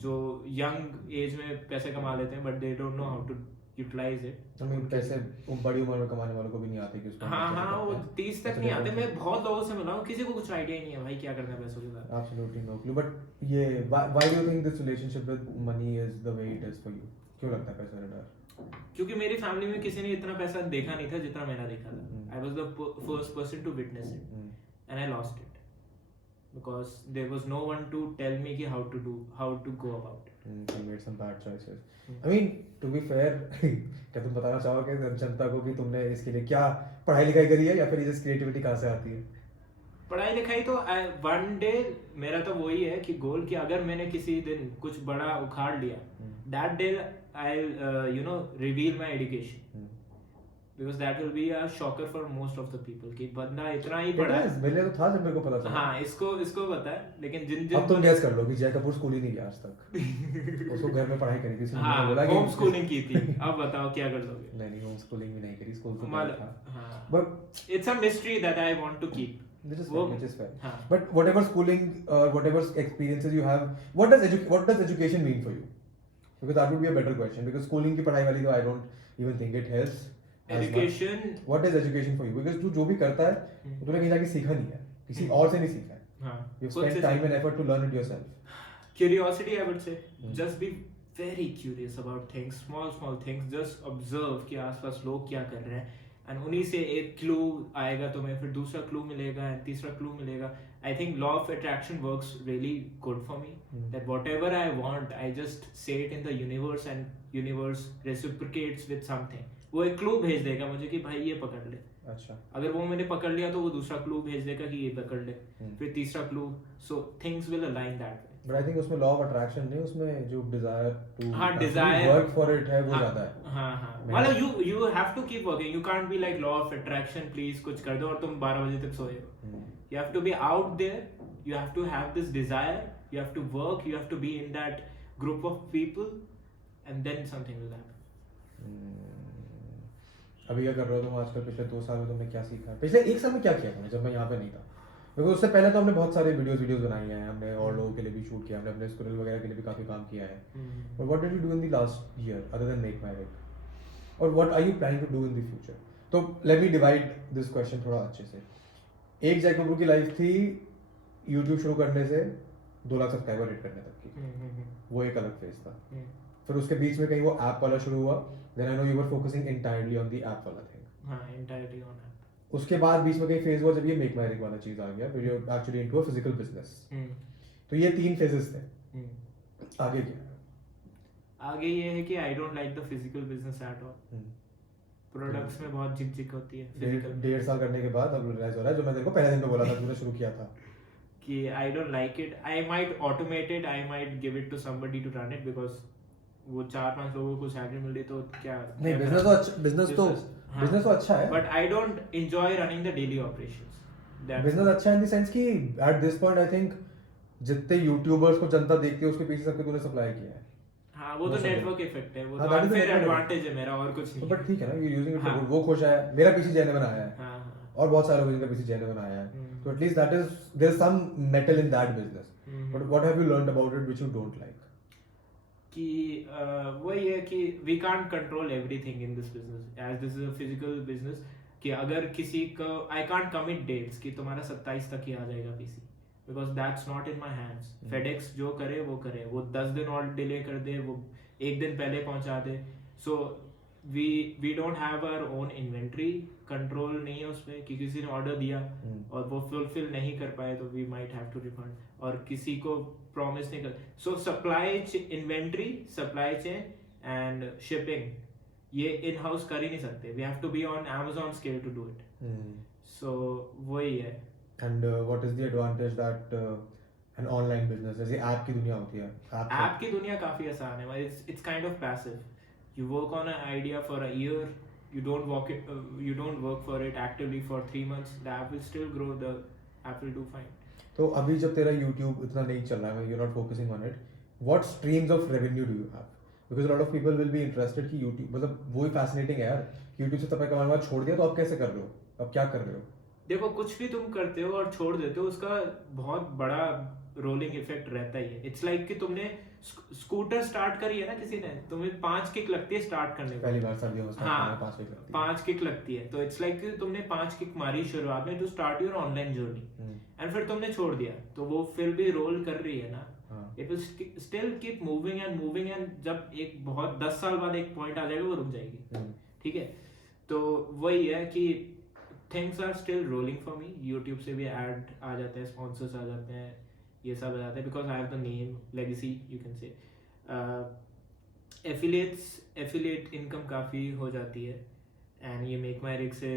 जो young age में पैसे कमा लेते हैं but they don't know how to utilize it. I mean पैसे बड़ी उम्र में कमाने वालों को भी नहीं आते कि उसको. हाँ वो 30 तक नहीं आते. मैं बहुत लोगों से मिला हूँ, किसी को कुछ आइडिया ही नहीं है भाई क्या करना है पैसों के साथ. Absolutely no clue. But ये why do you think this relationship with money is the way it is for you? क्यों लगता है पैसा डर? क्योंकि मेरी फैमिली में किसी ने इतना पैसा देखा नहीं था जितना मैंने देखा था. I was the first person to witness it, and I lost it because there was no one to tell me how to go about it. You made some bad choices. I mean, to be fair, क्या तुम बताना चाहोगे जनता को कि तुमने इसके लिए क्या पढ़ाई लिखाई करी है, या फिर ये क्रिएटिविटी कहाँ से आती है? पढ़ाई लिखाई तो वन डे मेरा तो वही है कि गोल कि अगर मैंने किसी दिन कुछ बड़ा उखाड़ लिया, that day I'll reveal my education. Because that will be a shocker for most of the people कि बंदा इतना ही पढ़ा है. मेरे तो था जब मेरे को पता चला. हाँ इसको पता है, लेकिन जिन अब तुम गैस कर लो कि जय कपूर स्कूल ही नहीं गया आज तक. उसको घर में पढ़ाई करी थी. हाँ होम स्कूलिंग की थी. अब बताओ क्या कर लोगे? नहीं होम स्कूलिंग भी नहीं करी. स्कूल तो था. हाँ but it's a mystery that I want to keep. Which is fair. हाँ. But whatever schooling or whatever experiences you have, what does education mean for you? Because that would be a better question. Because schooling की पढ़ाई वाली तो I don't even think it helps. Education. What is education for you? Because तू जो भी करता है तूने कहीं जाके सीखा नहीं है, किसी और से नहीं सीखा है. हाँ. You spend time and effort to learn it yourself. Curiosity, I would say. Just be very curious about things, small things. Just observe कि आसपास लोग क्या कर रहे हैं. And उन्हीं से एक क्लू आएगा तुम्हें, फिर दूसरा क्लू मिलेगा, तीसरा क्लू मिलेगा. I think law of attraction works really good for me. That whatever I want, I just say it in the universe and universe reciprocates with something. वो एक क्लू भेज देगा मुझे कि भाई ये पकड़ ले. अच्छा. अगर वो मैंने पकड़ लिया तो वो दूसरा क्लू भेज देगा कि ये पकड़ ले, फिर तीसरा clue. So things will align that way. But I think उसमें law of attraction नहीं, उसमें जो desire to desire work for it है वो ज़्यादा है. हाँ मतलब you have to keep working. You can't be like law of attraction, please कुछ कर दो और तुम 12 बजे तक सोए हो. You have to be out there. You have to have this desire. You have to work. You have to be in that group of people, and then something will happen. अभी क्या कर रहे हो तुम आजकल? पिछले 2 साल में तुमने क्या सीखा? पिछले 1 साल में क्या किया तुमने जब मैं यहाँ पे नहीं था? क्योंकि उससे पहले तो हमने बहुत सारे वीडियोस बनाए हैं, हमने और लोगों के लिए भी शूट किया, हमने अपने स्कूल वगैरह के लिए भी काफ़ी काम किया है. But what did you do in the last year other than make my rig? Or what are you planning to do in the future? तो let me divide this question थोड़ा अच्छे से. एक जय कपूर की लाइफ थी YouTube शुरू करने से 2 लाख सब्सक्राइबर हिट करने तक की. वो एक अलग फेज था. फिर उसके बीच में कहीं वो ऐप वाला शुरू हुआ, then I know you were focusing entirely on the app वाला थिंग। हाँ, entirely on app। उसके बाद बीच में कहीं फेज हुआ जब ये मेक माई रिक वाला चीज आ गया, फिर you actually into a physical business. तो ये 3 फेजेस थे। आगे क्या है? आगे ये है कि I don't like the physical business at all. Products में बहुत झिकझिक होती है फिजिकल। 1.5 साल करने के बाद अब रियलाइज हो रहा है, जो मैं तेरे को पहले दिन पे बोला था तूने शुरू किया था, कि I don't like it. I might automate it, I might give it to somebody to run it, because वो 4-5 लोगों को सैलरी मिल रही तो क्या नहीं बिजनेस तो अच्छा, बिजनेस तो अच्छा है, but I don't enjoy running the daily operations. Business अच्छा है इन द सेंस कि at this point I think जितने यूट्यूबर्स को जनता देखती है उसके पीछे सबके तूने सप्लाई किया है। हाँ, वो तो नेटवर्क इफेक्ट है, वो हाँ, तो that is the unfair network advantage है मेरा, और कुछ तो नहीं। बट ठीक है ना, यू यूजिंग इट फॉर हाँ। गुड, वो खुश है, मेरा पीछे जैन बनाया है, हाँ, और बहुत सारे लोग जिनका पीछे जैन बनाया है, तो at least that is there is some metal in that business. But what have you learned about it which you don't like? कि वही है कि we can't control everything in this business, as this is a physical business. कि अगर किसी को I can't commit dates कि तुम्हारा 27 तक ही आ जाएगा PC, because that's not in my hands. FedEx जो करे, वो 10 दिन और डिले कर दे, वो 1 दिन पहले पहुंचा दे। So we don't have our own inventory, control नहीं है उसमें कि किसी ने ऑर्डर दिया और वो फुलफिल नहीं कर पाए तो we might have to refund, और किसी को प्रॉमिस नहीं कर। So inventory, supply chain and shipping ये इन हाउस कर ही नहीं सकते। We have to be on Amazon scale to do it. So वही है। And what is the advantage that an online business जैसे ऐप की दुनिया होती है, ऐप की दुनिया काफी आसान है, it's kind of passive. You work on an idea for a year, you don't work for it actively for 3 months, the app will still grow, the app will do fine. तो अभी जब तेरा YouTube इतना नहीं चल रहा है, you're not focusing on it, what streams of revenue do you have? Because a lot of people will be interested कि YouTube मतलब वही fascinating है यार, YouTube से तपाईँ कमाना छोड़ दिया तो आप कैसे कर रहे हो, अब क्या कर रहे हो? देखो, कुछ भी तुम करते हो और छोड़ देते हो, उसका बहुत बड़ा रोलिंग इफेक्ट रहता ही है। इट्स लाइक कि तुमने स्कूटर स्टार्ट करी है ना, किसी ने, तुम्हें 5 किक लगती है स्टार्ट करने में, पहली बार सर्दियों में हाँ, 5 किक लगती है, 5 किक लगती है। तो इट्स लाइक कि तुमने 5 किक मारी शुरुआत में to start your online journey, and फिर तुमने छोड़ दिया तो वो फिर भी रोल कर रही है ना, it will still keep moving and जब एक बहुत 10 साल बाद एक पॉइंट आ जाएगा वो रुक जाएगी। ठीक है, तो वही है कि things are still rolling for me. YouTube से भी ऐड आ जाते हैं, स्पॉन्सर्स आ जाते हैं, ये सब आ जाते हैं, because I have the name legacy, you can say. Affiliate income काफ़ी हो जाती है, एंड ये मेक माई रिक से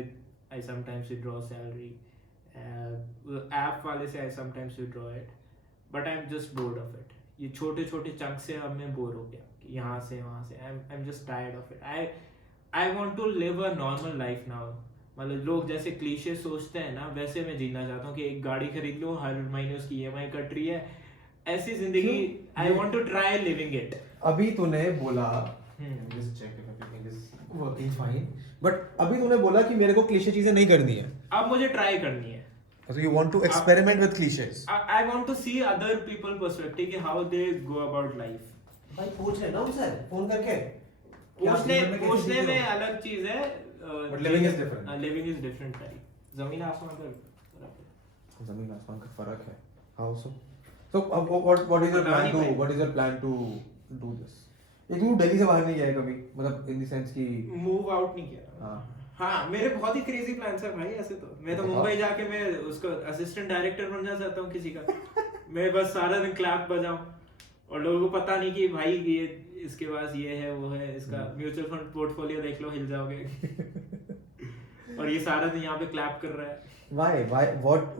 I sometimes withdraw salary, app वाले से I sometimes withdraw it, but I am just board of it. ये छोटे छोटे चंक से अब मैं बोर हो गया कि यहाँ से वहाँ से, I am just tired of it. I want to live a normal life now. मतलब लोग जैसे क्लीशे सोचते हैं ना, वैसे मैं जीना चाहता हूँ कि एक गाड़ी खरीद लूँ, हर महीने उसकी EMI कट रही है, ऐसी जिंदगी। I want to try living it. अभी तूने बोला just check if everything is working fine, but अभी तूने बोला कि मेरे को क्लीशे चीजें नहीं करनी है, अब मुझे ट्राई करनी है। so you want to experiment with cliches? I want to see other people perspective कि how they go about life. भाई पूछ लेना उनसे फोन करके, पूछने में अलग चीज है, but living is different. Living is different भाई, जमीन आसमान का फर्क है। जमीन आसमान का फर्क है। How so? So what is your plan to do this? एक तू दिल्ली से बाहर नहीं गया कभी, मतलब in the sense कि मूव आउट नहीं किया। हाँ, मेरे बहुत ही क्रेजी प्लान्स है भाई। ऐसे तो मैं तो मुंबई जाके मैं उसको असिस्टेंट डायरेक्टर बन जा सकता हूँ किसी का। मैं बस सारा दिन क्लैप बजाऊं और लोगों को पता नहीं कि भाई ये इसके पास ये है वो है, इसका म्यूचुअल फंड पोर्टफोलियो देख लो, हिल जाओगे। और ये सारा दिन यहाँ पे क्लैप कर रहा है। Why?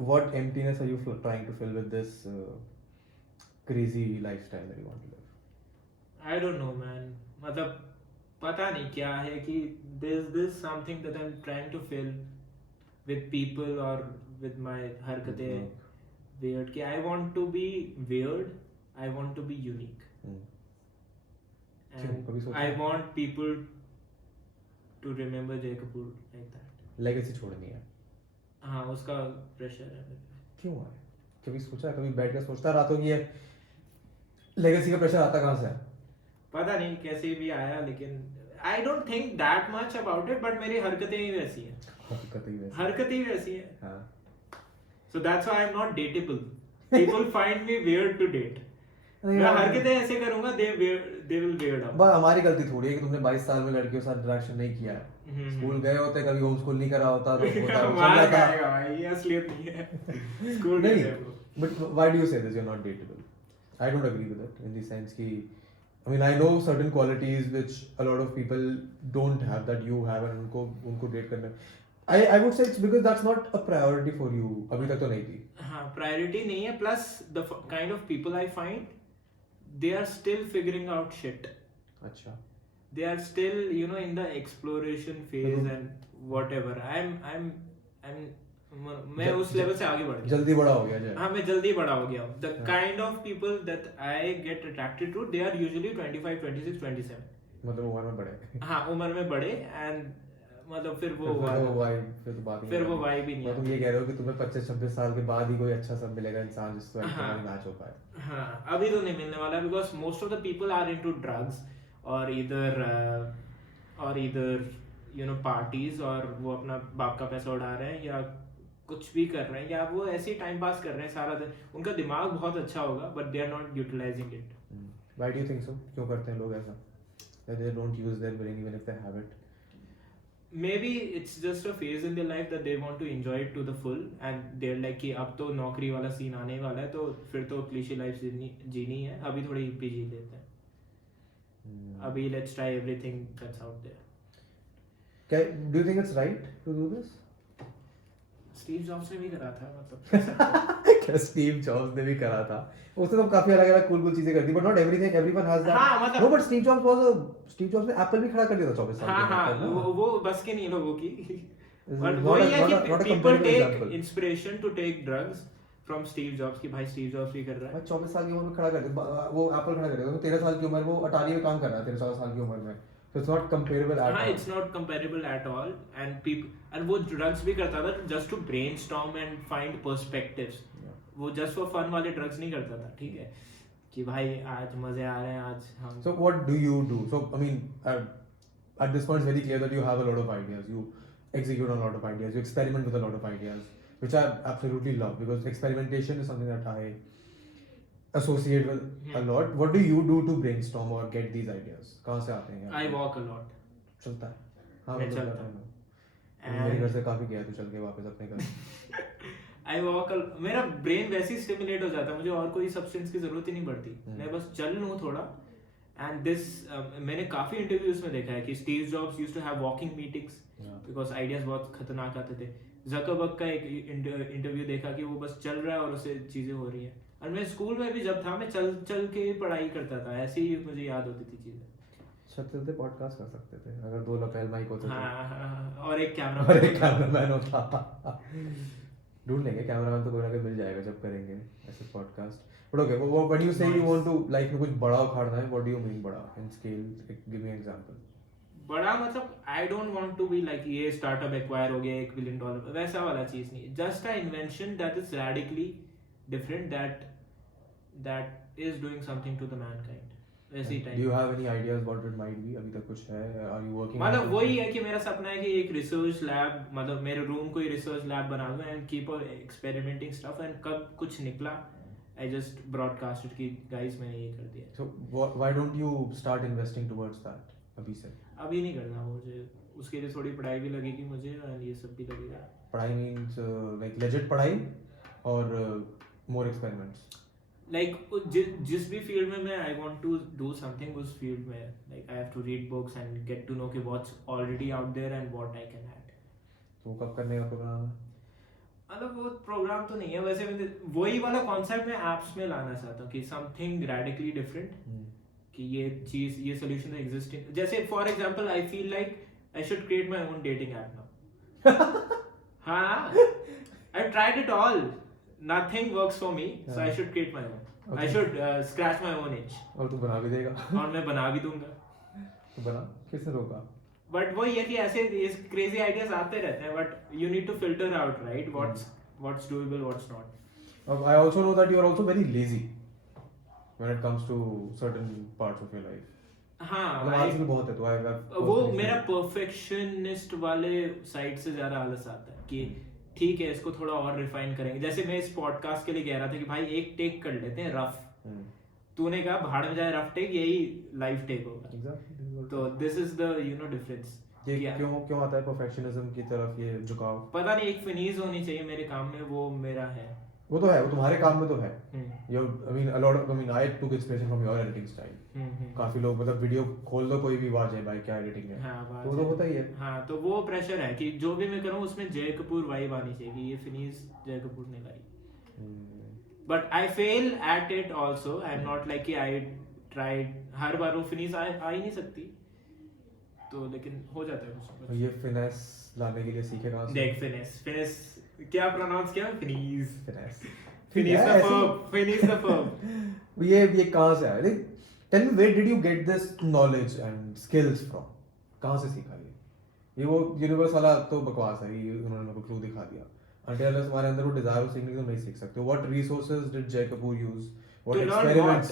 What emptiness are you trying to fill with this crazy lifestyle that you want to live? I don't know man, मतलब पता नहीं क्या है कि there's something that I'm trying to fill with people or with my हरकतें weird कि I want to be weird, I want to be unique, and I want people to remember Jay Kapoor like that. Legacy छोड़नी है। हाँ, उसका pressure है। क्यों है? कभी सोचा, कभी बैठ कर सोचता रातों की है लेगेसी का प्रेशर आता कहाँ से है? पता नहीं कैसे भी आया, लेकिन I don't think that much about it, but मेरी हरकतें ही वैसी हैं। हरकतें ही वैसी हैं। हाँ। So that's why I'm not dateable. People find me weird to date. मैं हरकतें ऐसे करूंगा they will weird out. बस हमारी गलती थोड़ी है कि तुमने 22 साल में लड़कियों के साथ इंटरेक्शन नहीं किया है। स्कूल गए होते, कभी होम स्कूल नहीं करा होता तो मार खाएगा भाई, ये असलियत नहीं है। स्कूल नहीं, but why do you say this? You're not dateable. I don't agree with it in the sense कि I mean I know certain qualities which a lot of people don't have that you have and उनको date करना। I would say it's because that's not a priority for you. अभी तक तो नहीं थी। हाँ, priority नहीं है, plus the kind of people I find they are still figuring out shit. अच्छा। They are still, you know, in the exploration phase and whatever. मैं उस लेवल से आगे बढ़ गया। जल्दी बड़ा हो गया। हाँ, मैं जल्दी बड़ा हो गया हूँ। The kind of people that I get attracted to, they are usually 25, 26, 27. मतलब उम्र में बड़े। हाँ, उम्र में बड़े and मतलब फिर वो वाइब ही नहीं है। तुम ये कह रहे हो कि तुम्हें 25-26 साल के बाद ही कोई अच्छा सब मिलेगा इंसान जिससे तुम्हारी मैच हो पाए। हाँ, अभी तो नहीं मिलने वाला because most of the people are into drugs or either you know parties, और वो अपना बाप का पैसा उड़ा रहे हैं या कुछ भी कर रहे हैं, या वो ऐसे ही टाइम पास कर रहे हैं सारा दिन। उनका दिमाग बहुत अच्छा होगा but they are not utilizing it. Why do you think so? क्यों करते हैं लोग ऐसा? That they don't use their brain even if they have it. Maybe it's just a phase in their life that they want to enjoy it to the full and they're like कि अब तो नौकरी वाला scene आने वाला है, तो फिर तो क्लीशे लाइफ जीनी है, अभी थोड़ी हिप्पी जी लेते हैं। अभी let's try everything that's out there. Do you think it's right to do this? Steve jobs ने भी करा था, मतलब क्या स्टीव जॉब्स ने भी करा था? उसने तो काफी अलग-अलग कूल चीजें कर दी, but not everything everyone has that. हाँ, मतलब no, but Steve Jobs ने एप्पल भी खड़ा कर दिया था 24 साल हाँ, के हाँ, वो बस के नहीं लोगों की। But वही है कि people take inspiration to take drugs from Steve Jobs, कि भाई स्टीव जॉब्स भी कर रहा है। 24 साल की उम्र में खड़ा कर दिया, वो एप्पल खड़ा कर दिया, तो 13 साल की उम्र वो अटारी में काम कर रहा है 13 साल की उम्र में। So it's not comparable at all. It's not comparable at all, and वो drugs भी करता था just to brainstorm and find perspectives. वो just for fun वाले drugs नहीं करता था, ठीक है? कि भाई आज मजे आ रहे हैं, आज हम। So what do you do? So I mean, at this point it's very clear that you have a lot of ideas. You execute on a lot of ideas. You experiment with a lot of ideas, which I absolutely love because experimentation is something that I associate with a lot. What do you do to brainstorm or get these ideas? कहाँ से आते हैं? I walk a lot. चलता है। हाँ, मैं चलता हूँ। मेरे घर से काफी गया तो चल के वापस अपने घर। I walk मेरा ब्रेन वैसे ही स्टिमुलेट हो जाता है, मुझे और कोई सब्सटेंस की जरूरत ही नहीं पड़ती। मैं बस चल लूँ थोड़ा। And this मैंने काफी इंटरव्यूज में देखा है कि Steve Jobs used to have walking meetings because ideas बहुत खतरनाक आते थे। ज़करबर्ग का एक इंटरव्यू देखा कि वो बस चल रहा है और उसे चीजें हो रही हैं। और मैं स्कूल में भी जब था मैं चल के पढ़ाई करता था, ऐसे ही मुझे याद होती थी चीजें। चलते पॉडकास्ट कर सकते थे अगर 2 लपेल माइक होते तो। हाँ, और एक कैमरामैन होता। ढूंढ लेंगे कैमरामैन तो कोई ना कोई मिल जाएगा जब करेंगे ऐसे podcast. But okay, what you से यू वांट टू लाइफ में कुछ बड़ा उखाड़ना है, व्हाट डू यू मीन बड़ा in scale? Give me example. बड़ा मतलब I don't want to be like ये स्टार्टअप एक्वायर हो गया $1 बिलियन, वैसा वाला चीज नहीं। Just a invention that is radically different, that is doing something to the mankind. वैसे ही time. Do you have any ideas what it might be? अभी तक कुछ है? Are you working? मतलब वही है कि मेरा सपना है कि एक रिसर्च लैब, मतलब मेरे रूम को ही रिसर्च लैब बना दूं and keep experimenting stuff, and कब कुछ निकला I just broadcasted कि guys मैंने ये कर दिया। So why don't you start investing towards that अभी से? अभी नहीं करना मुझे, उसके लिए थोड़ी पढ़ाई भी लगेगी मुझे और ये सब भी लगेगा। पढ़ाई means like legit पढ़ाई और more experiments? Like जिस भी फील्ड में मैं I want to do something उस फील्ड में like I have to read books and get to know कि what's already out there and what I can add। तो कब करने का प्रोग्राम है? मतलब वो प्रोग्राम तो नहीं है, वैसे वही वाला कॉन्सेप्ट मैं एप्स में लाना चाहता हूँ कि समथिंग रैडिकली डिफरेंट, कि ये चीज ये सॉल्यूशन एग्जिस्टिंग। जैसे for example I feel like I should create my own dating app now. हाँ, I tried it all, nothing works for me, so I should create my own. Okay. I should scratch my own itch. और तू बना भी देगा? और मैं बना भी दूंगा। तो बना, किसने रोका? But वही है कि ऐसे crazy ideas आते रहते हैं, but you need to filter out, right? What's doable, what's not. I also know that you are also very lazy when it comes to certain parts of your life. हाँ, आलस भी बहुत है तो वो मेरा perfectionist वाले साइड से ज्यादा आलस आता है कि ठीक है इसको थोड़ा और रिफाइन करेंगे। जैसे मैं इस पॉडकास्ट के लिए कह रहा था कि भाई एक टेक कर लेते हैं रफ, तूने कहा भाड़ में जाए रफ टेक, यही लाइफ टेक होगा। एग्जैक्टली। तो दिस इज द डिफरेंस। ये क्यों आता है परफेक्शनिज्म की तरफ ये झुकाव? पता नहीं, एक फिनिश होनी चाहिए मेरे काम में, वो मेरा है। वो तो है, वो तुम्हारे काम में तो है। I took inspiration from your editing style। काफी लोग मतलब वीडियो खोल दो कोई भी, वाह जय भाई क्या एडिटिंग है। हाँ, तो होता ही है। हाँ, तो वो प्रेशर है कि जो भी मैं करूँ उसमें जय कपूर वाइब आनी चाहिए, ये फिनिश जय कपूर ने लाई। But I fail at it also, I am not like कि आई ट्राइड हर बार वो फिनिश आ ही नहीं सकती, तो लेकिन हो जाता है कुछ। ये फिनेस लाने के लिए सीखे कहाँ से? देख फिनेस क्या प्रोनाउंस किया? Finish the verb। ये कहाँ से आया? Like tell me, where did you get this knowledge and skills from? कहाँ से सीखा ये वो यूनिवर्स वाला तो बकवास है, ये उन्होंने मेरे को क्लू दिखा दिया। अनटिल तुम्हारे अंदर वो डिजायर हो सीखने की, तो नहीं सीख सकते। व्हाट रिसोर्सेज डिड जय Kapoor use? What experiments?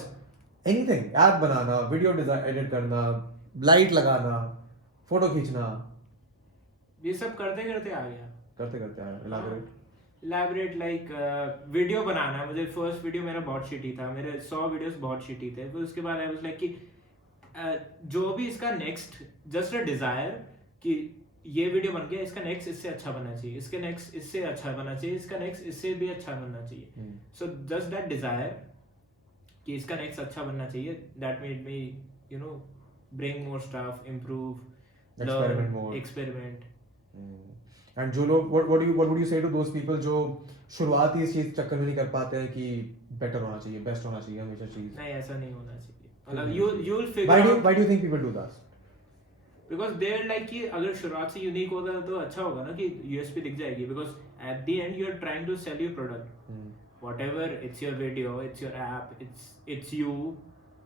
Anything, app banana, video design edit करना, लाइट लगाना, फोटो खींचना, ये सब करते करते आ गया। Elaborate लाइक वीडियो बनाना। मुझे फर्स्ट वीडियो मेरा बहुत शिटी था, मेरे 100 वीडियोस बहुत शिटी थे। फिर उसके बाद आई वाज लाइक कि जो भी इसका नेक्स्ट, जस्ट अ डिजायर कि ये वीडियो बन गया, इसका नेक्स्ट इससे अच्छा बनना चाहिए, इसके नेक्स्ट इससे अच्छा बनना चाहिए, इसका नेक्स्ट इससे भी अच्छा बनना चाहिए। सो जस्ट दैट डिजायर कि इसका नेक्स्ट अच्छा बनना चाहिए, that made me bring more stuff, improve, experiment. And जो लोग what would you say to those people जो शुरुआती इस चीज चक्कर में नहीं कर पाते हैं कि बेटर होना चाहिए, बेस्ट होना चाहिए हमेशा चीज? नहीं, ऐसा नहीं होना चाहिए। मतलब you will figure out। why do you think people do that? Because they're like कि अगर शुरुआत से यूनिक होता तो अच्छा होगा ना, कि USP दिख जाएगी। Because at the end you are trying to sell your product, whatever, it's your video, it's your app, it's you,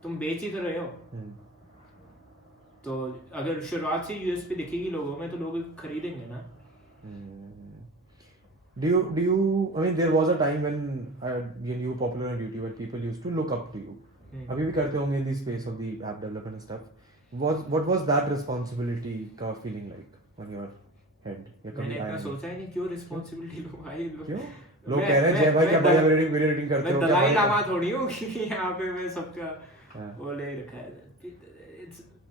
तुम बेच ही तो रहे हो। तो अगर शुरुआत से USP दिखेगी लोगों में तो लोग खरीदेंगे ना। Do you I mean there was a time when you were popular on YouTube and people used to look up to you। अभी भी करते होंगे in the space of the app development and stuff। What was that responsibility का feeling like on your head? मैंने इतना सोचा ही नहीं, क्यों responsibility लो भाई। क्यों लोग कह रहे हैं जय भाई क्या बढ़िया वीडियो एडिटिंग करते हो? मैं दलाई लामा थोड़ी हूँ कि यहाँ पे मैं सबका वो ले रखा है।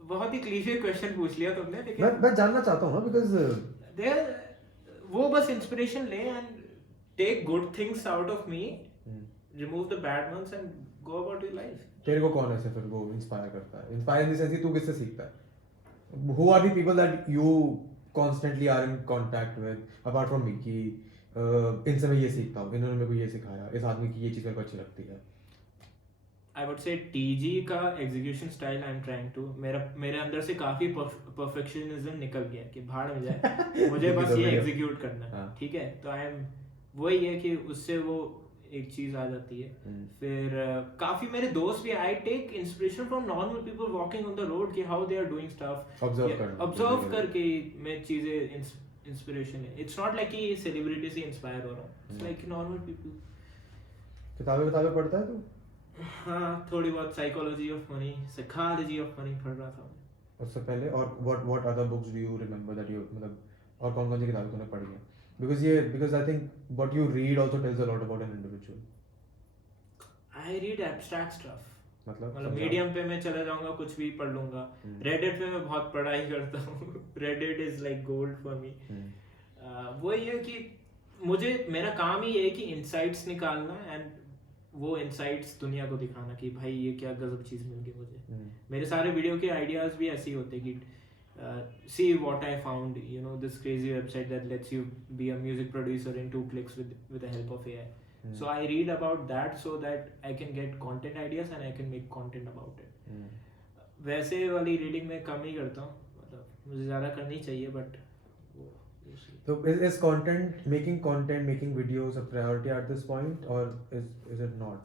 बहुत ही क्लीशे क्वेश्चन पूछ लिया तुमने, लेकिन मैं जानना चाहता हूँ ना, because वो बस इंस्पिरेशन ले and take good things out of me, remove the bad ones and go about your life. तेरे को कौन ऐसे फिर वो इंस्पायर करता है? इंस्पायर इन द सेंस तू किससे सीखता है? Who are the people that you constantly are in contact with apart from me कि इनसे मैं ये सीखता हूँ, इन्होंने मेरे को ये सिखाया, इस आदमी की ये चीज़ मेरे को अच्छी लगती है? I would say TG का execution style I'm trying to, मेरे अंदर से काफी perfectionism निकल गया कि भाड़ में जाए, मुझे बस ये execute करना है, ठीक है। तो I am वही है कि उससे वो एक चीज आ जाती है। फिर काफी मेरे दोस्त भी, I take inspiration from normal people walking on the road कि how they are doing stuff, observe करके मैं चीजें inspiration है। It's not like कि celebrity से inspire हो रहा हूँ, it's like normal people। किताबें पढ़ता है तू? हाँ, थोड़ी बहुत psychology of money, psychology of money पढ़ रहा था उससे पहले। और what other books do you remember that you मतलब और कौन सी किताबें तूने पढ़ी हैं? Because I think what you read also tells a lot about an individual। I read abstract stuff। मतलब मीडियम पे मैं चला जाऊंगा, कुछ भी पढ़ लूंगा। रेडिट पे मैं बहुत पढ़ाई करता हूँ। Reddit is like gold for me. वही है कि मुझे मेरा काम ही है कि इनसाइट्स निकालना एंड वो इनसाइट्स दुनिया को दिखाना कि भाई ये क्या गजब चीज मिल गई मुझे। मेरे सारे वीडियो के आइडियाज भी ऐसे ही होते कि see what I found, this crazy website that lets you be a music producer in 2 clicks with the help of AI। So I read about that so that I can get content ideas and I can make content about it। वैसे वाली reading में कम ही करता हूँ, मतलब मुझे ज़्यादा करनी चाहिए, but So is making videos a priority at this point, or is it not?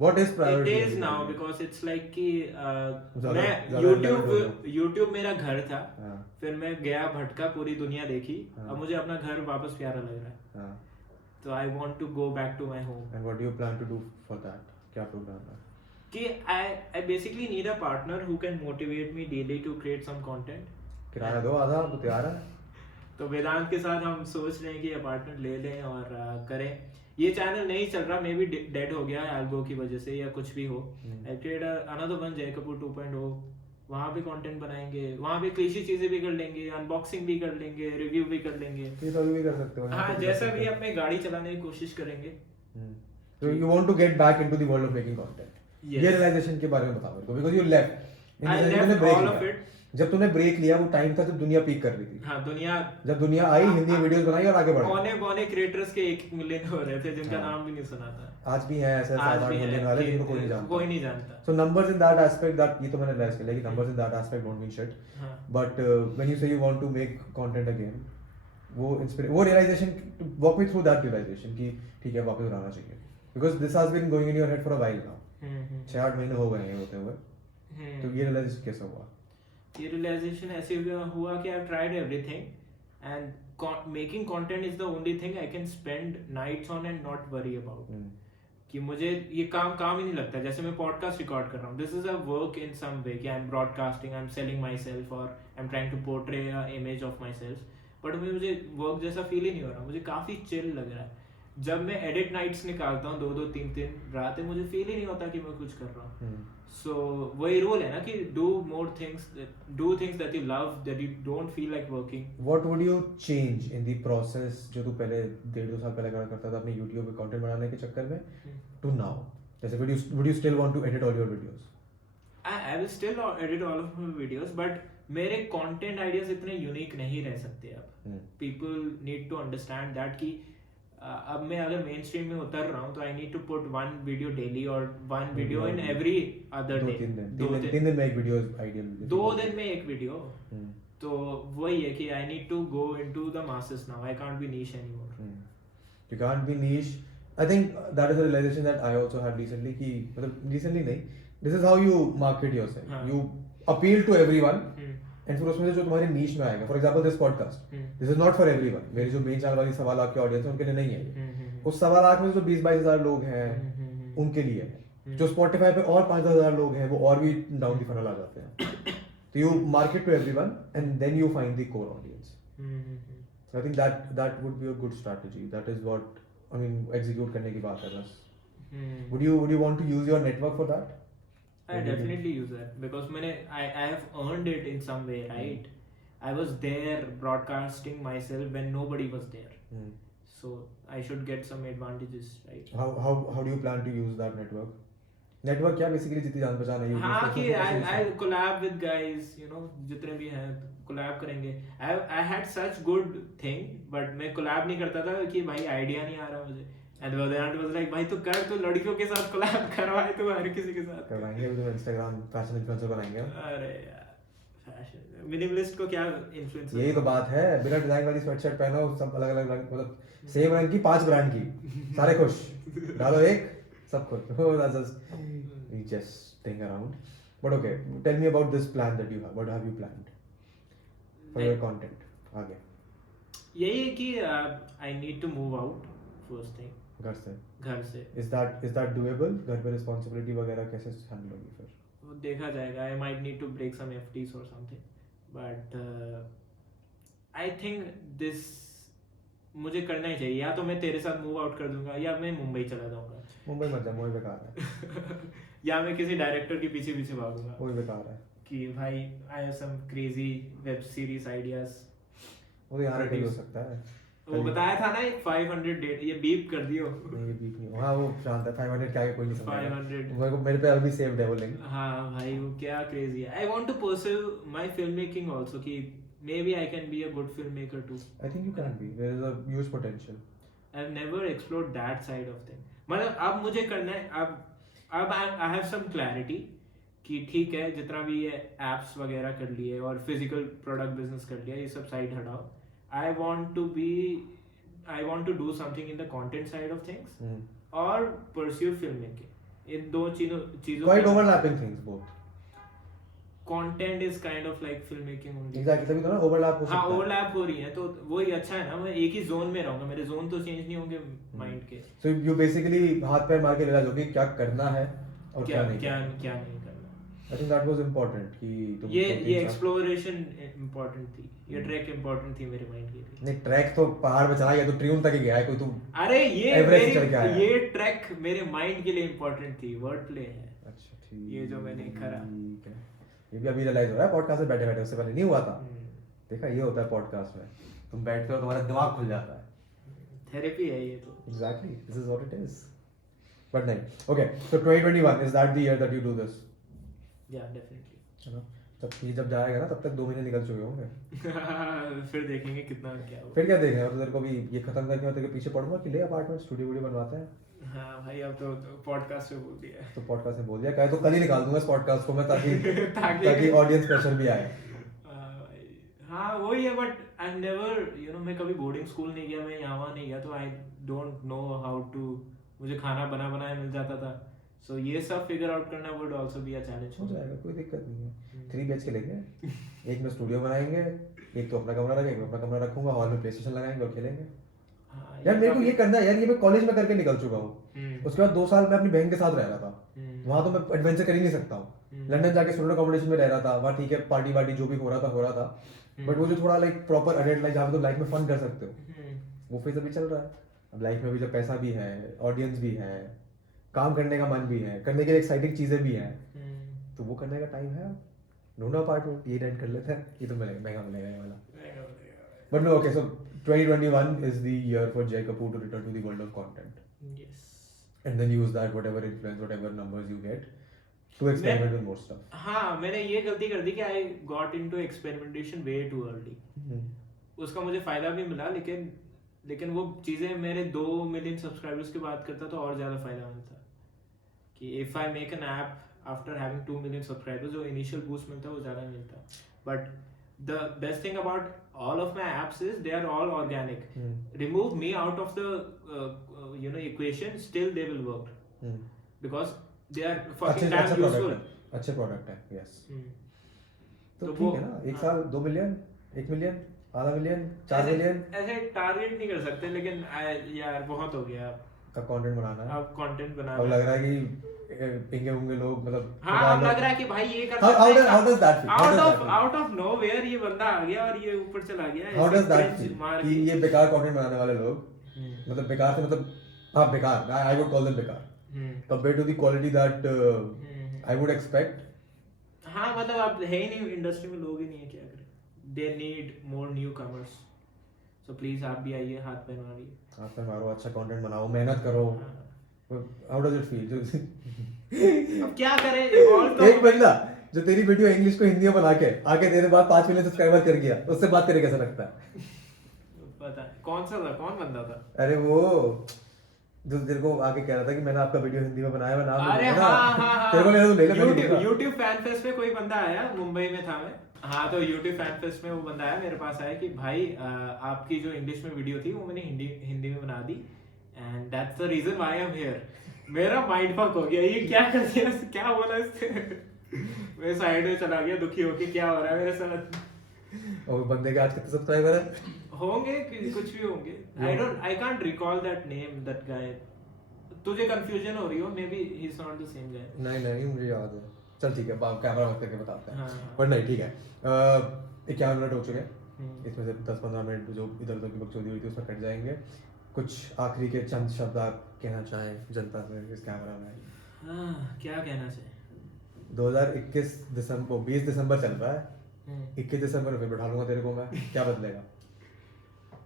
What is priority? It is now because it's like कि मैं YouTube मेरा घर था, फिर मैं गया भटका, पूरी दुनिया देखी, अब मुझे अपना घर वापस प्यारा लग रहा है, तो I want to go back to my home। And what do you plan to do for that? क्या प्रोग्राम है? कि I basically need a partner who can motivate me daily to create some content। किराया दो आधा, तो तैयार है। तो वेदांत के साथ हम सोच रहे हैं कि अपार्टमेंट ले लें और करें, ये चैनल नहीं चल रहा, मे बी डेड हो गया एल्गो की वजह से या कुछ भी हो, आई क्रिएट अनदर वन जय कपूर 2.0, वहाँ भी कंटेंट बनाएंगे, वहाँ भी क्लीशी चीजें भी कर लेंगे, अनबॉक्सिंग भी कर लेंगे, रिव्यू भी कर लेंगे, ये सब भी कर सकते हो। हाँ जैसा भी अपने गाड़ी चलाने की कोशिश करेंगे। So you want to get back into the world of making content. Yes. ये realization के बारे में बताओ मेरे को, because you left. I left all of it. जब तूने ब्रेक लिया वो टाइम था जब दुनिया पीक कर रही थी। हाँ दुनिया, जब दुनिया आई, हिंदी वीडियोस बनाई और आगे बढ़ी। पौने क्रिएटर्स के 1 मिलियन हो रहे थे जिनका नाम भी नहीं सुना था। आज भी हैं ऐसे 7-8 मिलियन वाले जिनको कोई नहीं जानता। So numbers in that aspect, that ये तो मैंने realize किया कि numbers in that aspect don't mean shit. But when you say you want to make content again, वो realization, walk me through that realization कि ठीक है वापस बनाना चाहिए, because this has been going in your head for a while now. 6-8 महीने हो गए हैं होते हुए, तो ये realization कैसे हुआ? ये realization ऐसे हुआ कि I've tried everything and making content is the only thing I can spend nights on and not worry about. कि मुझे ये काम ही नहीं लगता। जैसे मैं पॉडकास्ट रिकॉर्ड कर रहा हूँ, this is a work in some way कि I am broadcasting, I am selling myself और I am trying to portray a image of myself, but मुझे वर्क जैसा फील ही नहीं हो रहा, मुझे काफ़ी चिल लग रहा है। जब मैं एडिट नाइट्स निकालता हूँ 2-2 3-3 रातें, मुझे फील ही नहीं होता कि मैं कुछ कर रहा हूँ। सो वही रूल है ना कि do things that you love, that you don't feel like working. What would you change in the process जो तू पहले 1.5-2 साल पहले करता था अपने YouTube पे कंटेंट बनाने के चक्कर में टू नाउ? जैसे would you still want to edit all your videos? I will still edit all of my videos, but मेरे कंटेंट आइडियाज इतने यूनिक नहीं रह सकते अब। People need to understand that कि अब मैं अगर मेन स्ट्रीम में उतर रहा हूँ तो I need to put 1 video daily और 1 video in every other day. 3 दिन में एक वीडियो आइडियल, 2 दिन में एक वीडियो। तो वही है कि I need to go into the masses now, I can't be niche anymore. You can't be niche. I think that is a realization that I also had recently कि मतलब recently नहीं, this is how you market yourself. You appeal to everyone and फिर उसमें से जो तुम्हारी नीश में आएगा, for example this podcast, this is not for everyone. मेरी जो मेन चैनल वाली 1.25 लाख की ऑडियंस है उनके लिए नहीं है ये। उस 1.25 लाख में जो 20-22 हज़ार लोग हैं उनके लिए है। जो Spotify पे और 5-10 हज़ार लोग हैं वो और भी डाउन दी फनल आ जाते हैं। तो you market to everyone and then you find the core audience. So I think that would be a good strategy. That is what I mean, execute करने की बात है बस। Would you want to use your network for that? I definitely use that because I have earned it in some way, right? I was there broadcasting myself when nobody was there, so I should get some advantages, right? How do you plan to use that network? Network क्या basically जितनी जान पहचान है? हाँ कि I'll collab with guys, you know, जितने भी हैं collab करेंगे। I had such good thing, but मैं collab नहीं करता था कि भाई आइडिया नहीं आ रहा मुझे। And the other hand was like भाई तू कर, तू लड़कियों के साथ collab करवाए, तू हर किसी के साथ करवाएंगे। तो Instagram फैशन इन्फ्लुएंसर बनाएंगे। अरे यार फैशन मिनिमलिस्ट को क्या इन्फ्लुएंसर? यही तो बात है, बिना डिजाइन वाली स्वेटशर्ट पहनो, सब अलग अलग रंग, मतलब सेम रंग की 5 ब्रांड की, सारे खुश, डालो एक सब खुश। That's just thing around. But okay, tell me about this plan that you have. What have you planned for your content आगे? यही है कि I need to move out first thing. घर से Is that doable? घर पे responsibility वगैरह कैसे handle होगी फिर? वो देखा जाएगा। I might need to break some FTs or something. But I think this मुझे करना ही चाहिए। या तो मैं तेरे साथ मूव आउट कर दूंगा या मैं मुंबई चला जाऊंगा। मुंबई मत जा, मुंबई बेकार है। या मैं किसी डायरेक्टर के पीछे भागूंगा। वो बेकार है कि भाई I have some crazy web series ideas. वो तो यहाँ पे हो सकता है। वो बताया था ना 500 डेट, ये बीप कर दियो। नहीं ये बीप नहीं, हाँ वो शांत है। 500 क्या है कोई नहीं समझेगा। 500 मेरे पे अभी सेव्ड है वो लिंक। हाँ भाई वो क्या क्रेजी है। I want to pursue my filmmaking also कि maybe I can be a good filmmaker too. I think you can be. There is a huge potential. I've never explored that side of thing. मतलब अब मुझे करना है, अब I have some clarity कि ठीक है जितना भी ये apps वगैरह कर लिए और physical product business कर लिया, ये सब side हटाओ। I want to do something in the content side of things or pursue filmmaking. इन दो चीजों quite overlapping things both. Content is kind of like filmmaking only. Exactly, तभी तो ना overlap हो सकता है। हाँ overlap हो रही है तो वही अच्छा है ना, मैं एक ही जोन में रहूंगा, मेरे जोन तो चेंज नहीं होंगे माइंड के। So you basically हाथ पैर मार के रियलाइज होगी क्या करना है और क्या नहीं करना। I think that was important कि तुम ये 3 साल एक्सप्लोरेशन इम्पोर्टेंट थी, ये ट्रैक इम्पोर्टेंट थी मेरे माइंड के लिए। नहीं ट्रैक तो पहाड़ पे चला गया तो ट्रियून तक ही गया है कोई तुम अरे एवरेस्ट चढ़ के आया है। ये ट्रैक मेरे माइंड के लिए इम्पोर्टेंट थी, वर्ड प्ले है। अच्छा ठीक ये जो मैंने करा। ठीक है, ये भी अभी रियलाइज हो रहा है पॉडकास्ट में बैठे बैठे, उससे पहले नहीं हुआ था। देखा ये होता है पॉडकास्ट में, तुम बैठते हो तुम्हारा दिमाग खुल जाता है। थेरेपी है ये तो। Exactly, this is what it is. But नहीं, okay. So 2021 is that the year that you do this? या डेफिनेटली। है ना? जब जाएगा ना तब तक 2 महीने निकल चुके होंगे। फिर देखेंगे कितना क्या हुआ। फिर क्या देख रहे हो? तो तेरे को भी ये खत्म करके मैं तेरे के पीछे पड़ूंगा कि ले अपार्टमेंट स्टूडियो वीडियो बनवाते हैं। हाँ भाई अब तो पॉडकास्ट में बोल दिया है। तो पॉडकास्ट में बोल दिया, कहे तो कल ही निकाल दूंगा इस पॉडकास्ट को मैं ताकि ताकि ऑडियंस प्रेशर भी आए। हाँ वही है, बट आई नेवर मैं कभी बोर्डिंग स्कूल नहीं गया, मैं यहाँ नहीं गया, तो I don't know how to, मुझे खाना बनाया मिल जाता था, सो ये सब फिगर आउट करना would also be a challenge. हो जाएगा, कोई दिक्कत नहीं है। 3 BHK लेंगे, एक में स्टूडियो बनाएंगे, एक तो अपना कमरा रखेंगे, अपना कमरा रखूंगा, हॉल में प्ले स्टेशन लगाएंगे और खेलेंगे। यार मेरे को ये करना है यार, ये मैं कॉलेज में करके निकल चुका हूँ। उसके बाद 2 साल मैं अपनी बहन के साथ रह रहा था, वहां तो मैं एडवेंचर कर ही नहीं सकता हूँ। लंदन जाके स्टूडेंट अकोमोडेशन में रह रहा था, वहाँ ठीक है पार्टी वार्टी जो भी हो रहा था, बट वो जो थोड़ा लाइक प्रॉपर अडल्ट लाइफ जहाँ पे तो लाइफ में फन कर सकते हो, वो फेज अभी चल रहा है। अब लाइफ में भी जब पैसा भी है, ऑडियंस भी है, काम करने का मन भी है, करने के लिए एक्साइटिंग चीजें भी हैं, तो वो करने का टाइम है। ढूंढो अपार्टमेंट, ये रेंट कर लेते हैं, ये तो महंगा मिलेगा ये वाला। But no okay, so 2021 is the year for Jay Kapoor to return to the world of content. Yes. And then use that whatever influence, whatever numbers you get to experiment with more stuff. हाँ मैंने ये गलती कर दी कि I got into experimentation way too early. उसका मुझे फायदा भी मिला, लेकिन वो चीजें मेरे 2 मिलियन सब्सक्राइबर्स की बात करता तो और ज्यादा फायदा मिलता कि if I make an app after having 2 million subscribers, जो initial boost मिलता वो ज्यादा मिलता। But the best thing about all of my apps is they are all organic. Remove me out of the equation, still they will work because they are fucking damn useful. अच्छे product है, yes. तो तो ठीक है ना, 1 साल 2 million, 1 million, आधा million, 4 million ऐसे टारगेट नहीं कर सकते, लेकिन यार बहुत हो गया अब कंटेंट बनाना है। अब कंटेंट बनाना अब लग रहा है कि पिंगे होंगे लोग, मतलब हाँ अब लग रहा है कि भाई ये कर how does that feel? Out of nowhere ये बंदा आ गया और ये ऊपर चला गया। How does that feel कि ये बेकार कंटेंट बनाने वाले लोग, मतलब बेकार से मतलब हाँ बेकार, I would call them बेकार compared to the quality that I would expect. हाँ मतलब अब है ही नहीं इंडस्ट्री में, लोग ही नहीं है, क्या करें। They need more newcomers. So please आप भी आइए, हाथ पे मारिए, हाथ पे मारो, अच्छा कंटेंट बनाओ, मेहनत करो। How does it feel? अब क्या करें, evolve तो एक बंदा जो तेरी वीडियो इंग्लिश को हिंदी में बना के आके तेरे बाद 5 मिलियन सब्सक्राइबर कर गया, उससे बात करके कैसा लगता है? पता है कौन सा था, कौन बंदा था? अरे वो जो तेरे को आके कह रहा था कि मैंने आपका वीडियो हिंदी में बनाया, मैं नाम अरे लूंगा ना। हाँ तेरे को ले ले YouTube फैन फेस्ट में कोई बंदा आया, मुंबई में था मैं। हाँ तो YouTube फैन फेस्ट में वो बंदा आया मेरे पास, आया कि भाई आपकी जो इंग्लिश में वीडियो थी वो मैंने हिंदी में बना दी, and that's the reason why I am here. मेरा माइंड फक हो गया, ये क्या कर दिया, क्या बोला इसने। मैं साइड में चला गया दुखी होके, क्या हो रहा है मेरे साथ। और बंदे के आज कितने सब्सक्राइबर है? होंगे कुछ भी होंगे, I can't recall that name, that guy. तुझे कंफ्यूजन हो रही हो, may be he is not the same guy. नहीं मुझे याद है। चल ठीक है, कैमरा मत करके बताते हैं। हाँ। पर नहीं ठीक है, 51 मिनट हो चुके हैं, इसमें से 10-15 मिनट जो इधर उधर की बकचोदी हुई थी उसमें कट जाएंगे। कुछ आखिरी के चंद शब्द आप कहना चाहें जनता से इस कैमरा में? क्या कहना चाहिए? 2021 दिसंबर 20 दिसंबर चल रहा है, 21 दिसंबर में फिर बैठा लूंगा तेरे को मैं, क्या बदलेगा?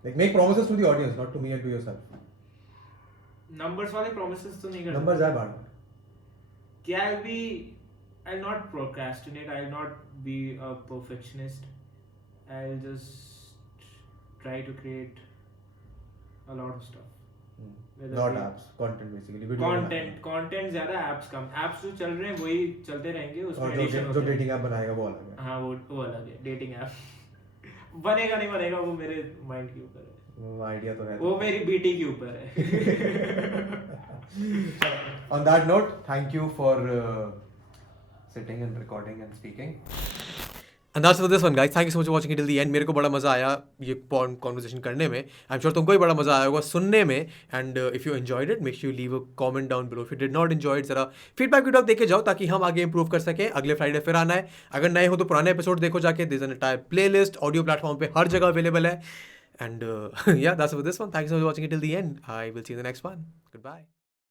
Like make promises to the audience, not to me and to yourself. Numbers वाले promises तो नहीं कर नंबर जाए बाहर। क्या I'll not procrastinate, I'll not be a perfectionist, I'll just try to create a lot of stuff. Not apps, content basically. Content ज़्यादा, apps कम। apps जो चल रहे हैं वही चलते रहेंगे, उसमें और जो dating app बनाएगा वो अलग है। हाँ वो अलग है, dating app बनेगा नहीं बनेगा वो मेरे माइंड के ऊपर है, वो आइडिया तो है, वो मेरी बीटी के ऊपर है। On that note, thank you for sitting and recording and speaking. And that's for this one, guys. Thank you so much for watching it till the end. मेरे को बड़ा मजा आया ये कॉन्वर्सेशन करने में. I'm sure तुमको भी बड़ा मजा आया होगा सुनने में. And if you enjoyed it, make sure you leave a comment down below. If you did not enjoy it, जरा फीडबैक वीडियो देखे जाओ ताकि हम आगे इंप्रूव कर सकें. अगले फ्राइडे फिर आना है. अगर नए हो तो पुराने एपिसोड देखो जाके. There's an entire playlist audio platform पे हर जगह अवेलेबल है. And yeah, that's for this one. Thank you so much for watching it till the end. I will see you in the next one. Goodbye.